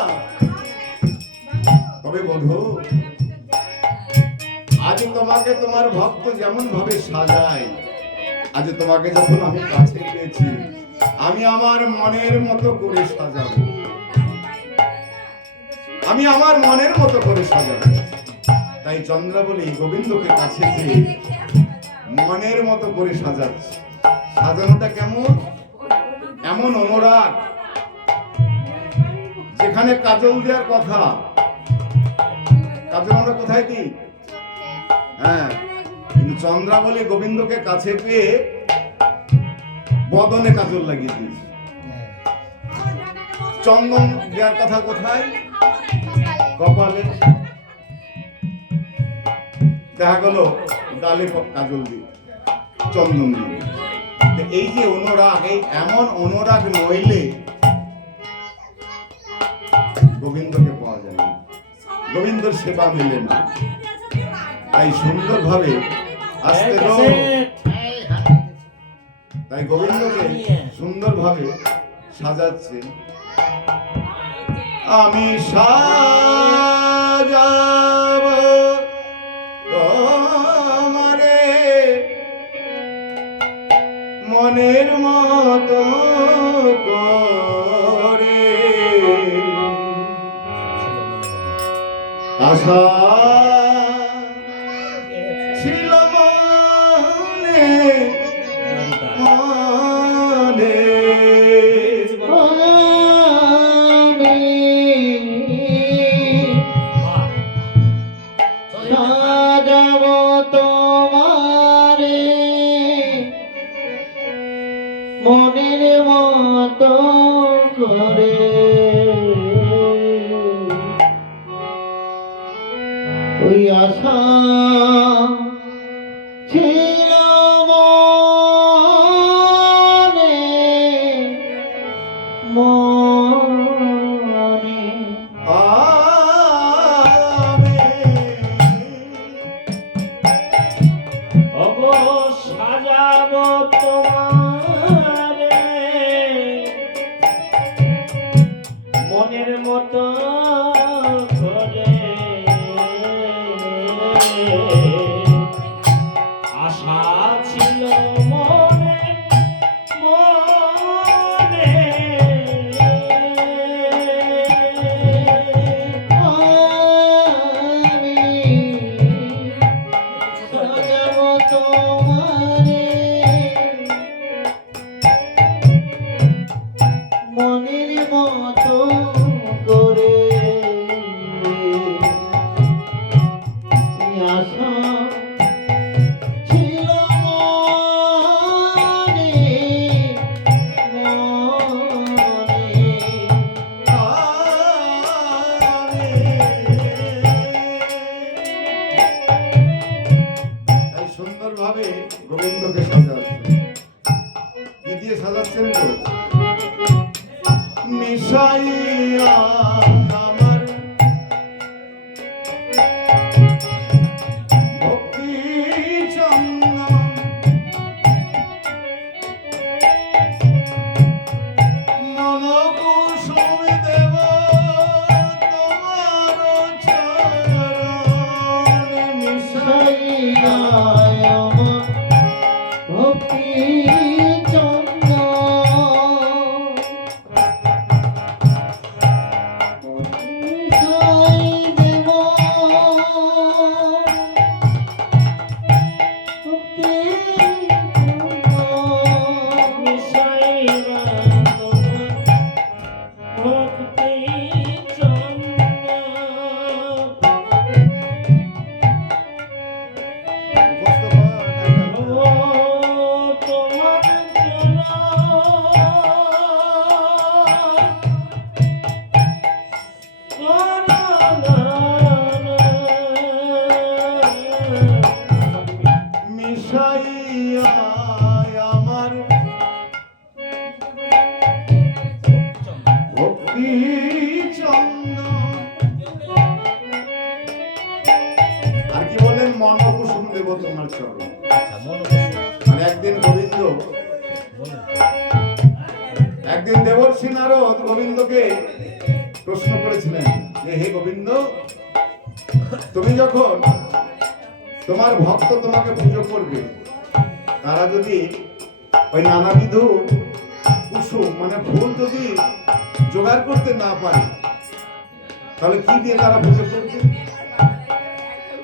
তবে বধূ, আজ তোমাকে তোমার ভক্ত যেমন ভাবে সাজায়, আজ তোমাকে যখন আমি কাছে পেয়েছি, আমি আমার মনের মতো করে সাজাবো। আমি আমার মনের মতো করে সাজাবো। তাই চন্দ্রাবলী গোবিন্দকে কাছে পেয়ে মনের মতো করে সাজাচ্ছে। সাজানোটা কেমন? এমন অনুরাগ, যেখানে কাজল দেওয়ার কথা, কাজল আমরা কোথায় দিই? হ্যাঁ, কিন্তু চন্দ্রাবলী গোবিন্দকে কাছে পেয়ে বদনে কাজল লাগিয়ে দিয়েছে। চন্দন দেওয়ার কথা কোথায়? কপালে। দেখা গেল গালে কাজল দিয়ে, চন্দন দিয়ে। তো এই যে অনুরাগ, এই এমন অনুরাগ নইলে গোবিন্দকে পাওয়া যায় না, গোবিন্দর সেবা মেলে না। তাই সুন্দরভাবে আসতে এই দাও, ক্যাসেট। তাই গোবিন্দকে সুন্দরভাবে সাজাচ্ছে। আমি সাজাব তোমারে মনের মতো করে, আশা ছিল মনে মনে। সাজাব তোমারে মনের মতো করে, ওই আশা ছিল মনে মনে। ওগো সাজাবো তোমারে মনের মতো করে, আশা ছিল মনে মনে। সাজাব তোমারে মনের মতো করে, আশা ছিল মনে তাই সুন্দরভাবে গোবিন্দকে সাজাচ্ছেন। কি দিয়ে সাজাচ্ছেন তো? মিশাইয়া আমার ভক্তি চন্দন, মন কুসুম দেব তোমার চরণে। মিশাইয়া ভক্তি চন্দ্র দেব ভক্তি মিশাইবা তোমার ভক্তি চন্দন। ও তোমার মিশাইয়া আমার ভক্তি চন্দন। আর কি বলেন? মন কুসুম দেব তোমার চরণ। মানে একদিন দেবর্ষি নারদ গোবিন্দকে প্রশ্ন করেছিলেন যে, হে গোবিন্দ, তুমি যখন তোমার ভক্ত তোমাকে পুজো করবে, তারা যদি ওই নানাবিধ কুসুম মানে ফুল যদি জোগাড় করতে না পারে, তাহলে কি দিয়ে তারা পুজো করবে?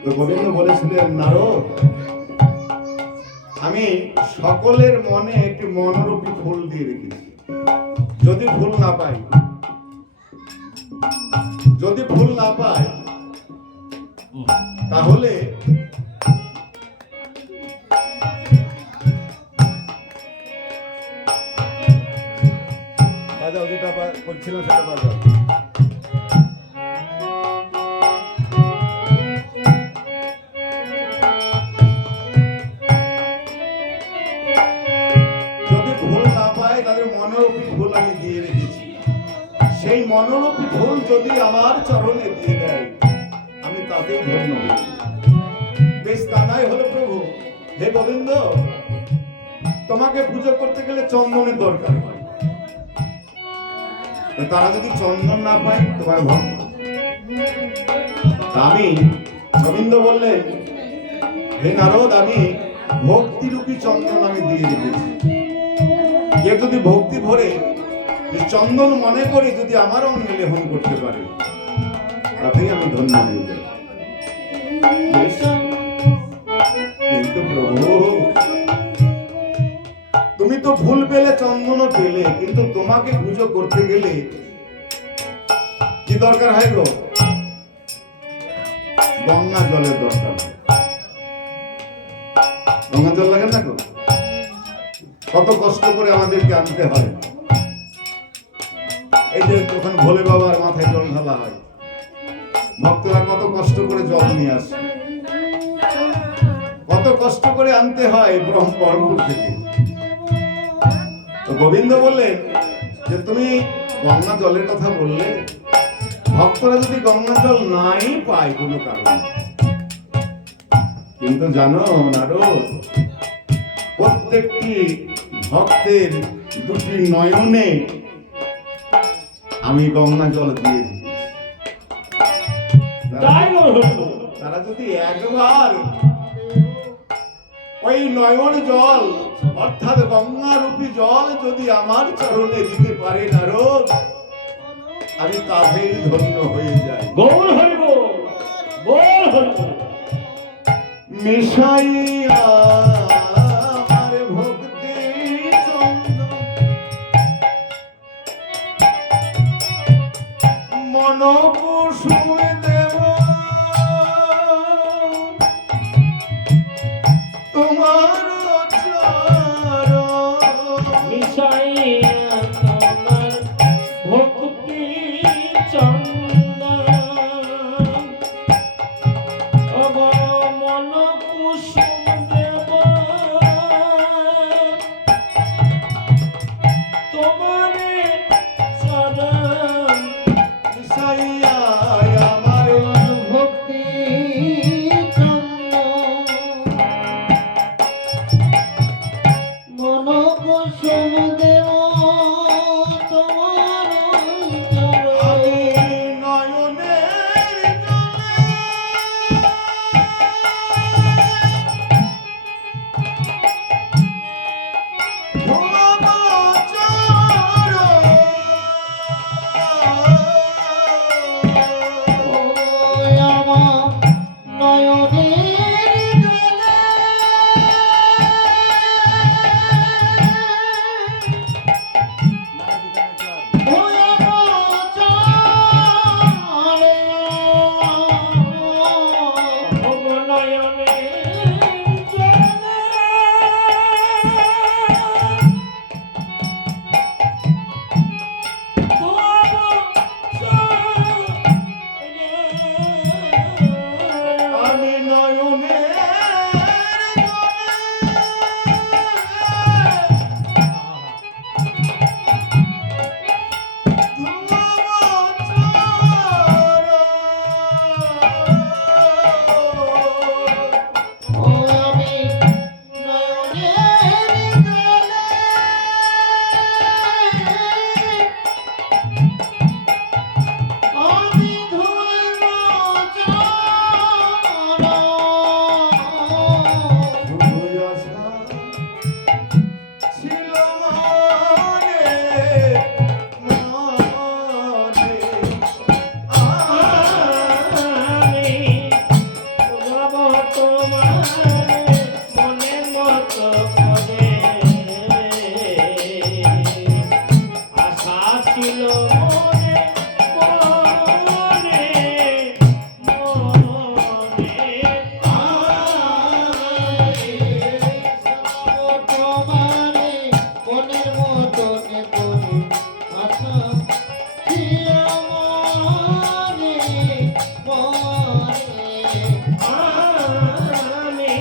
তো গোবিন্দ বলেছিলেন, নারদ, আমি সকলের মনে একটি মনোরূপী ফুল দিয়ে রেখেছি। যদি ফুল না পাই, তাহলে বাজাও, যেটা করছিলাম সেটা বাজাও। মনোরূপী ফুল যদি আমার চরণে দিয়ে দেয় আমি তাতেই ধন্য হই। বেশ তা নাই হলো প্রভু। হে গোবিন্দ, তোমাকে পুজো করতে গেলে চন্দনের দরকার হয়। তো তারা যদি চন্দন না পায় তোমার ভক্ত, তা আমি গোবিন্দ বললেন, হে নারদ, আমি ভক্তিরূপী চন্দন আমি দিয়ে রেখেছি। কেউ যদি ভক্তি ভরে চন্দন মনে করে যদি আমার অঙ্গে লেহন করতে পারে তাতেই আমি ধন্য হয়ে যাই। বেশ, কিন্তু প্রভু তুমি তো ভুল পেলে, চন্দনও পেলে, কিন্তু তোমাকে পুজো করতে গেলে কি দরকার হয় গো? গঙ্গা জলের দরকার। গঙ্গা জল লাগে না গো? কত কষ্ট করে আমাদেরকে আনতে হয়। এই যে তখন ভোলে বাবার মাথায় জল ঢালা হয়, ভক্তরা কত কষ্ট করে জল নিয়ে আসে, কত কষ্ট করে আনতে হয় ব্রহ্মপুর থেকে। তো গোবিন্দ বললেন যে তুমি গঙ্গা জলের কথা বললে, ভক্তরা যদি গঙ্গা জল নাই পায় কোনো কারণে, কিন্তু জানো নারদ, প্রত্যেকটি ভক্তের দুটি নয়নে আমি গঙ্গা জল দিয়ে দিয়েছি। তাই হলো। তারা যদি একবার ওই নয়ন জল অর্থাৎ গঙ্গা রূপী জল যদি আমার চরণে দিতে পারে নারদ, আমি তাদের ধন্য হয়ে যাই। গৌর হরিব, গৌর হরিব। মিশাইয়া আমার ভক্তি চন্দন মন কুসুম দেব তোমার চরণ। মিশাইয়া তোমার ভক্তি চন্দন অব মন কুসুম দেব তোমারে চরণ। মিশাইয়া আমার ভক্তি চন্দন মন কুসুম দেব তোমার আমি চরণ। নয়নের জলে ধোব চরণ। ওই আমার নয়নের জলে ওই আমার চরণে অবনয়নে আমি নয়নের ও আমি নয়নের জলে আমি ধুইব চরণ। ছিল মনে মনে আমি যাব তোমার মনের মতো করে। আশা ছিল মনে মনে মনে। তোমারে মনের মতো করে আশা ছিল মনে মনে। আমি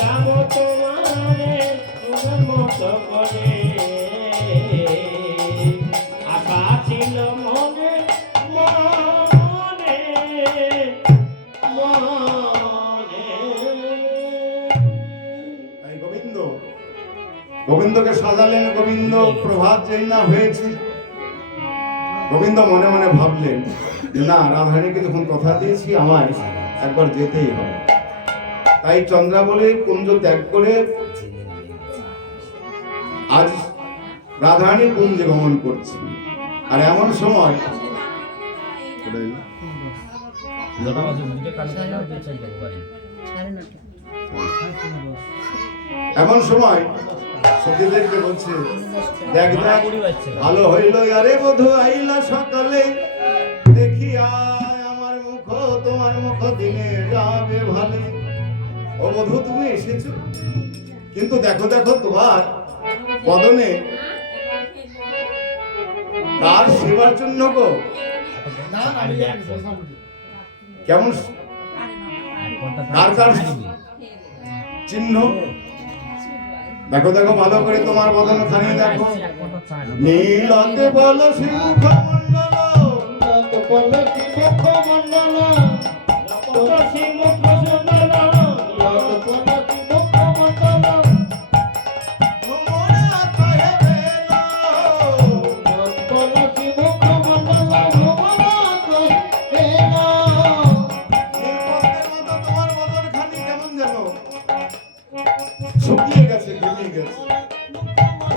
যাব তোমারে মনের মতো করে। আশা ছিল মনে গোবিন্দকে সাজালেন। গোবিন্দ প্রভাত যেই না হয়েছে, গোবিন্দ মনে মনে ভাবলেন যে না, রাধারানীকে যখন কথা দিয়েছি আমায় একবার যেতেই হবে। তাই চন্দ্রাবলীর কুঞ্জ ত্যাগ করে আজ রাধারানী কুঞ্জে গমন করছি। আর এমন সময় সখীদেরকে বলছে, দেখ দেখ ভালো হইল আরে বধূ আইলা সকালে, দেখি আয় আমার মুখ তোমার মুখ দিনে যাবে ভালে। ও বধূ তুমি এসেছো, কিন্তু দেখো দেখো তোমার বদনে কার সেবার জন্য গো, কেমন কার কার চিহ্ন, দেখো দেখো ভালো করে তোমার বদন খানি দেখো। নীলতে বল সিংহ মন্ডল, শুকিয়ে গেছে, ঘেমে গেছে।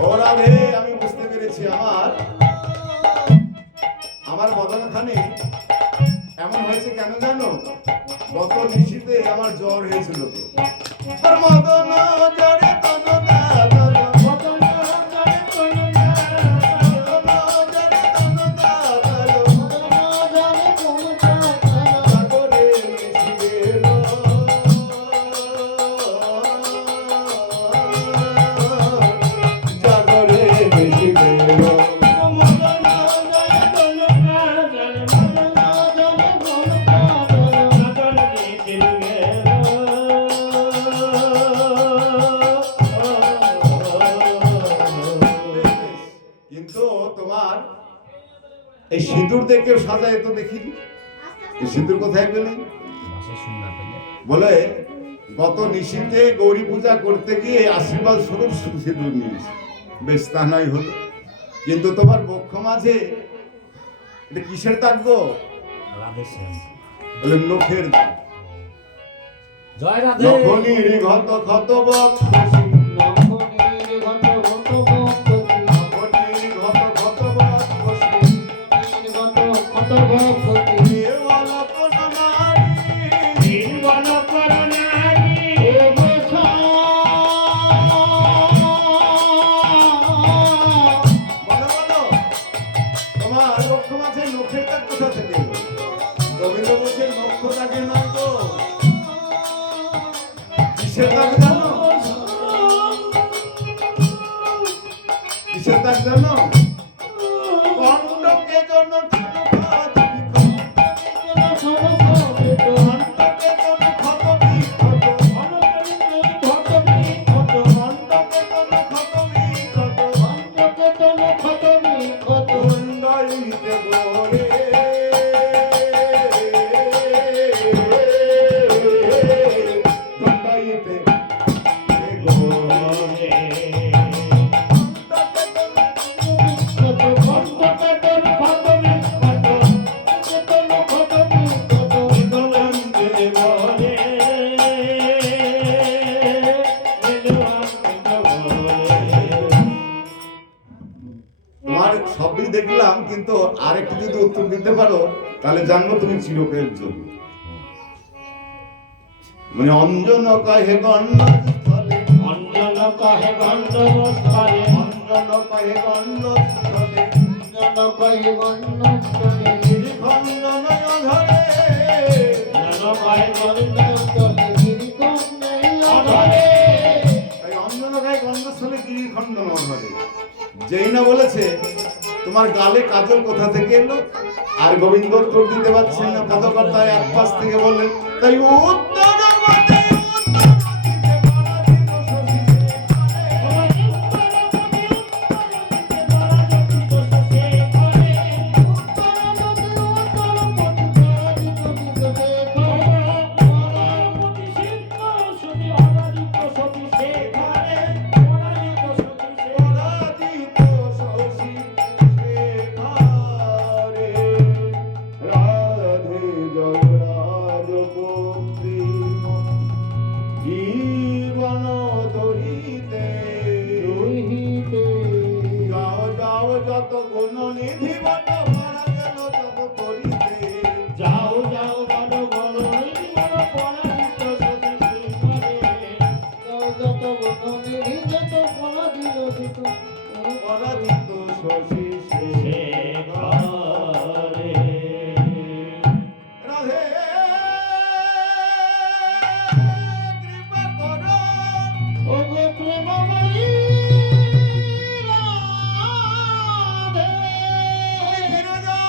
ওরা ভেবে আমি বুঝতে পেরেছি আমার বদনখানে এমন হয়েছে কেন জানো? গত নিশীতে আমার জ্বর হয়েছিল। আর মদন জ্বরে তনকা দল, মদন জ্বরে তনকা দল, মদন জ্বরে তনকা দল, মদন জ্বরে তনকা দল, সাগরে মিশে গেল। এই সিঁদুর দেখে সাজায় তো দেখিনি, এই সিঁদুর কোথায় পেলেন? বলে গত নিশীতে গৌরী পূজা করতে গিয়ে আশীর্বাদ স্বরূপ সিঁদুর নিয়েছে। বেশ, তা নাই হলো, কিন্তু তোমার বক্ষ মাঝে এটা কিসের দাগ গো? বলে নখের দাগ। নখনির ঘত ক্ষত বক্ষ, গোবিন্দ বলছেন নক্ষ লাগে নয় তো, কিসের দাগ জানো? কিসের দাগ জানো? কণ্ঠকে জন সবই দেখলাম, কিন্তু আরেকটু যদি উত্তর দিতে পারো তাহলে জানবো তুমি চিরকালের যোগী। মানে অঞ্জন কহে গণ্ডস্থলে, অঞ্জন কহে গণ্ডস্থলে, অঞ্জন কহে গণ্ডস্থলে, অঞ্জন কহে গণ্ডস্থলে, গিরিখণ্ড নয় ধরে, অঞ্জন কহে গণ্ডস্থলে, গিরিখণ্ড নয় ধরে। এই অঞ্জন কহে গণ্ডস্থলে গিরিখণ্ড নয় ধরে। যেই না বলেছে তোমার গালে কাজল কোথা থেকে এলো, আর গোবিন্দ উত্তর দিতে পারছেন না, পদকর্তা এক পাশ থেকে বললেন, তাই উত্তর পরাজিত শশী শেখরে রাধে কৃপা করো ওগো প্রেমময়ী রাধে ফিরে যাও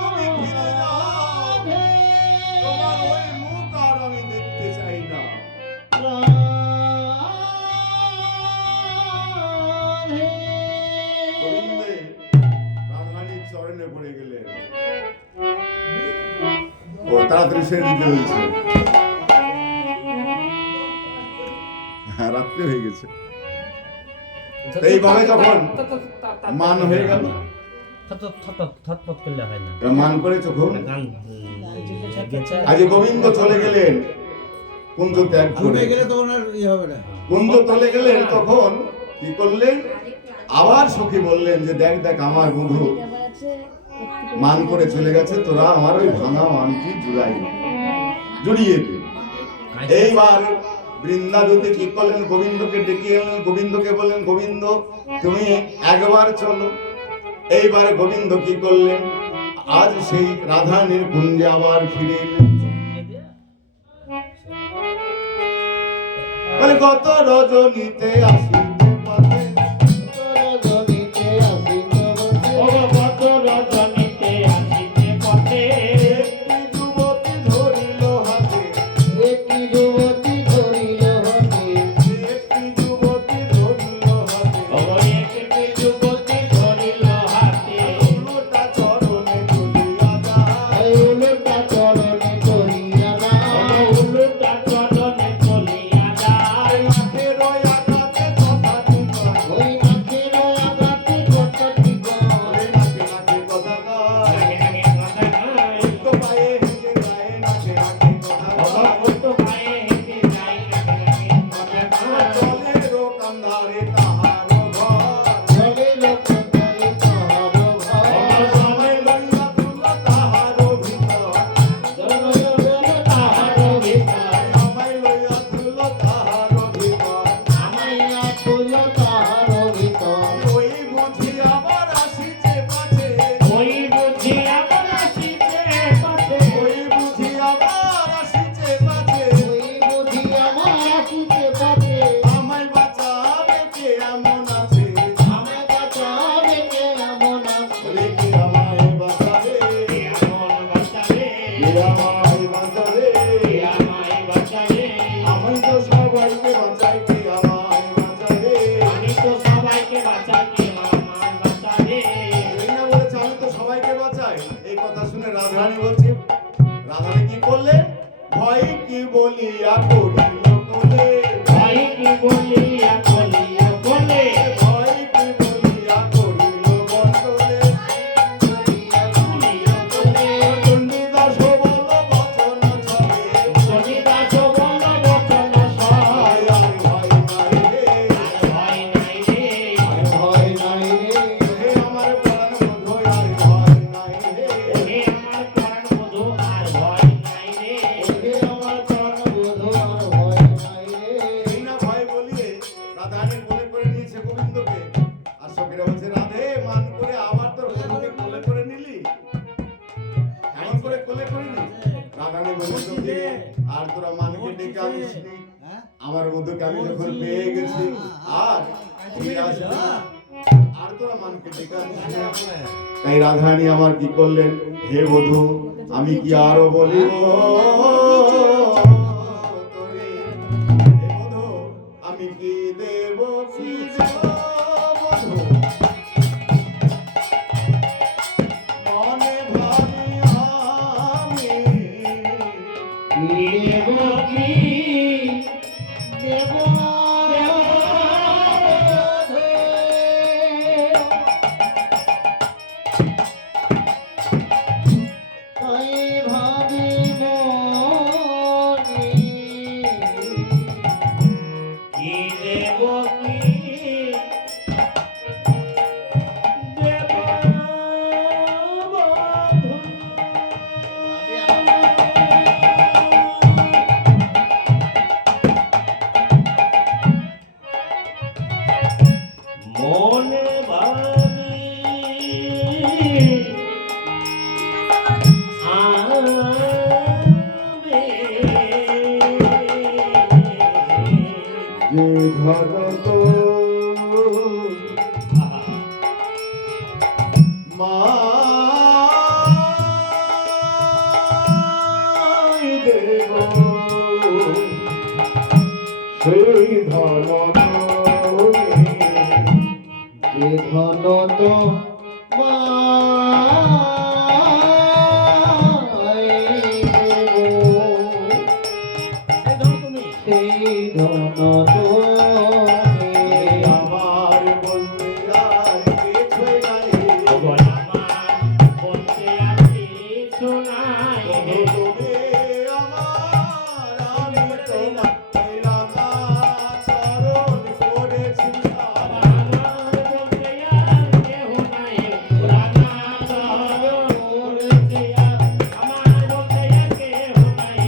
তুমি ফিরে যাও তোমার ওই মুখ আর আমি দেখতে চাই না গোবিন্দে রাধারানীর চরণে পড়ে গেলেন ও তাড়াতাড়ি সেরে দিতে বলছে হ্যাঁ রাত্রি হয়ে গেছে এইভাবে যখন মান হয়ে গেল থটপট করলে হয় না মান করে যখন গান গেছে আজ গোবিন্দ চলে গেলেন কুঞ্জ ত্যাগ করে গেলে তখন আর ইয়ে হবে না কুঞ্জ চলে গেলেন তখন কি করলেন আবার সখী বললেন যে দেখ দেখ আমার বন্ধু মান করে চলে গেছে তোরা আমার ওই ভাঙা মানটি জুড়িয়ে দে এইবার বৃন্দাবতী কি করলেন গোবিন্দকে ডেকে এলেন গোবিন্দকে বললেন গোবিন্দ তুমি একবার চলো এইবারে গোবিন্দ কি করলেন আজ সেই রাধারানীর কুঞ্জে আবার ফিরে এলেন বলে কত রজনীতে আসি পথে রজনীতে আসিতে বসে ও কত রজনীতে আসিতে পথে একটি যুবতী ধরিল হাতে একটি যুবতী ধরিল হাতে একটি যুবতী ধরিল হাতে ও একটি যুবতী ধরিল হাতে উলটা চরণে তুলিয়া যায় উলটা চরণে করিয়া দাও উলুটা চরণে চলিয়া যায় আখের আঘাতে কথাটি কয় ওই নাকের আঘাতে কথাটি কয় নাকে নাকে কথা কয় নাকে নাকে কথা কয় তো পায়ে হেঁটে যায় নাকে নাকে কথা ও কয় কত পায়ে হেঁটে যায় নাকে নাকে কথা কয় চলেরও কান্ধারে তাহারও ঘর চলে লোক করে তাহার ঘর সময় লইয়া তুল তাহারও ভিতর জনগণ তাহার ভিতর সময় লইয়া তুল তাহারও ভিতর আমাইয়া তুল তাহার ভিতর ওই বুঝি আবার আসিছে পাছে ওই বুঝি আবার আসিতে পথে ওই বুঝি আবার আসিছে পাছে ওই বুঝি আমার আসিতে পারে আমায় বাঁচাবে কে এমন আছে আমায় বাঁচাবে কে এমন আছে বলে কে আমায় বাঁচাবে এমন বাঁচাবে কে আমায় বাঁচাবে আমায় বাঁচাবে আমি তো সবাইকে বাঁচাই কে আমায় বাঁচাবে আমি তো সবাইকে বাঁচাই কে আমায় বাঁচাবে এই না বলেছে আমি তো সবাইকে বাঁচাই এই কথা শুনে রাধারানী বলছে রাধারানী কি করলে ভয় কি বলিয়া করিল কোলে ভাই কি বলিয়া বলিয়া বলে ভয় কি বলিয়া করিল বটলে বলিয়া বলে চণ্ডীদাস বল বচন ছলে শনিদাস বল বচন সয় ভয় নাই রে ভয় নাই রে ভয় নাই রে হে আমার প্রাণ বন্ধু আর ভয় নাই রে হে আমার প্রাণ বধূ আর ভয় নাই রে ওহে আমার প্রাণ বোধ আর ভয় নাই রে এই না ভয় বলিয়ে রাধারানী কোলে করে নিয়েছে গোবিন্দকে আর সখীরা বলছে রাধে মান করে আবার তোর বন্ধুকে কোলে করে নিলি এমন করে কোলে করে নি রাধারানী বলছে যে আর তোরা মানকে ডেকে আনিস নি আমার বন্ধুকে আমি যখন পেয়ে গেছি আর ফিরে আসবি না। আর তোরা মানকে ডেকে আনিস নি। তাই রাধারানী আমার কি করলেন হে বধূ আমি কি আরো বলিব তোরে হে বধূ আমি কি দেব কি দেব বধূ মনে ভাবি আমি দেব কি দেব তাই ভাবি মনে কি দেব কি দেব বধূ ধন তো মাই দেব সেই ধন এ ধন তো মাই দেব এই ধরো তুমি সেই ধন তো আমার বলতে আর কিছু নাই আমার বলতে আর কিছু নাই রে। তুমি আমার আমি তোমার রাধা চরণ করেছি আমার বলতে আর কেহ নাই, রাধা চরণ করেছে আর। আমার বলতে আর কেহ নাই,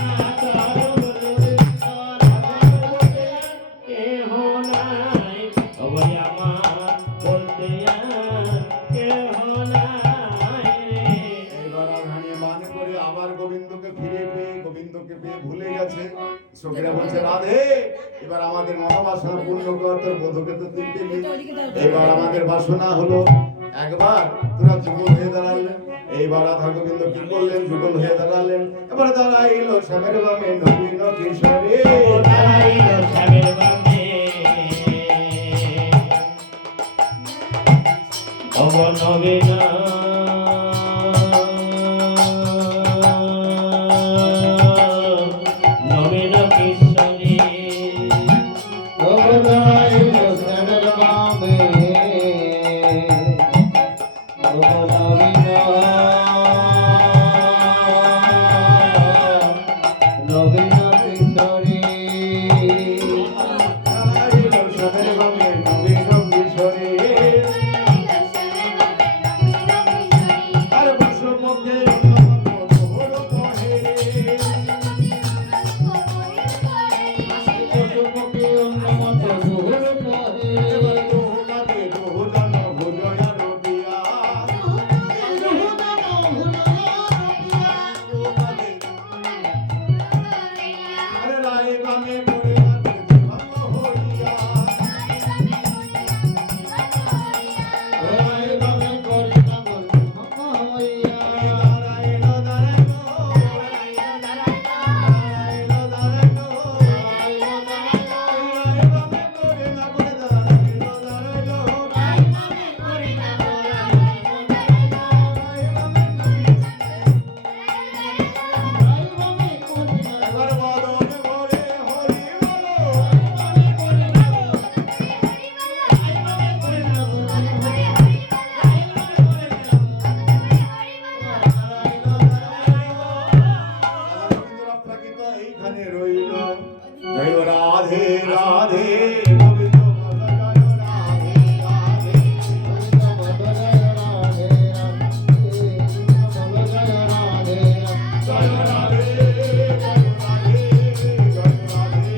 রাধা চরণ করেছে আর। আমার বলতে আর কেহ নাই, ওরে আমার বলতে আর কেহ নাই রে। এবার রানী মান করে আবার গোবিন্দকে ফিরে পেয়ে গোবিন্দকে পেয়ে ভুলে গেছে সখীরা বলছে রাধে এবার আমাদের মনোবাসনা পূর্ণ কর তোর বধূকে তো তুই পেলি এবার আমাদের বাসনা হলো একবার তোরা যুগল হয়ে দাঁড়ালেন এইবার রাধা গোবিন্দ কি করলেন যুগল হয়ে দাঁড়ালেন এবার দাঁড়াইলো শ্যামের বামে নবীন কিশোরে দাঁড়াইল শ্যামের বামে, অবনবীন নবীন কিশোরী। অবদাইল শ্যামের বামে নবীন কিশোরী দাঁড়াইলো শ্যামের বামে নবীন কিশোরে আর বসুমুখে মোহর পড়ে চতুর্মুখী উন্নত সুর পরে এবার তোমাকে দোহজন ভুজয়া রবিয়া আরে রায় বামে পড়ে রাতে দিবাঙ্গ হইয়া রায় বামে করে নগর হইয়া দাঁড়াইলো দাঁড়াইলো দাঁড়াইলো দাঁড়াইলো রায় বামে পড়ে না করে দাঁড়াইলো দাঁড়াইলো এবার বদন ভরে হরি বলো এইখানে রইল জয় রাধে রাধে গোবিন্দ জয় রাধে রাধে জয় রাধে জয় রাধে জয় রাধে জয় রাধে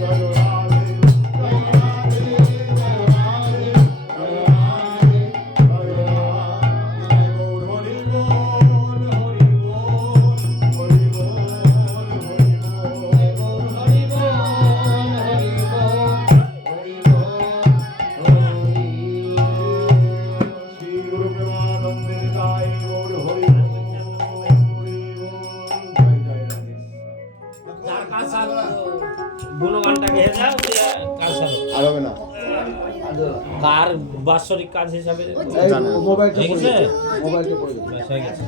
জয় রাধে জয় রাধে জয় রাধে গৌর হরি বল হরি বল হরি বল হরি বল শ্রী গুরু প্রেমানন্দে জয় গৌর হরি বল হরি বল জয় জয় রাধে যার কাজ সারো গুণগানটা গেয়ে যাও দিয়ে কাজ সারো আর হবে না কার বাৎসরিক কাজ হিসাবে জানা। মোবাইলটা ঠিক আছে মোবাইলটা পড়ে ব্যাস হয়ে গেছে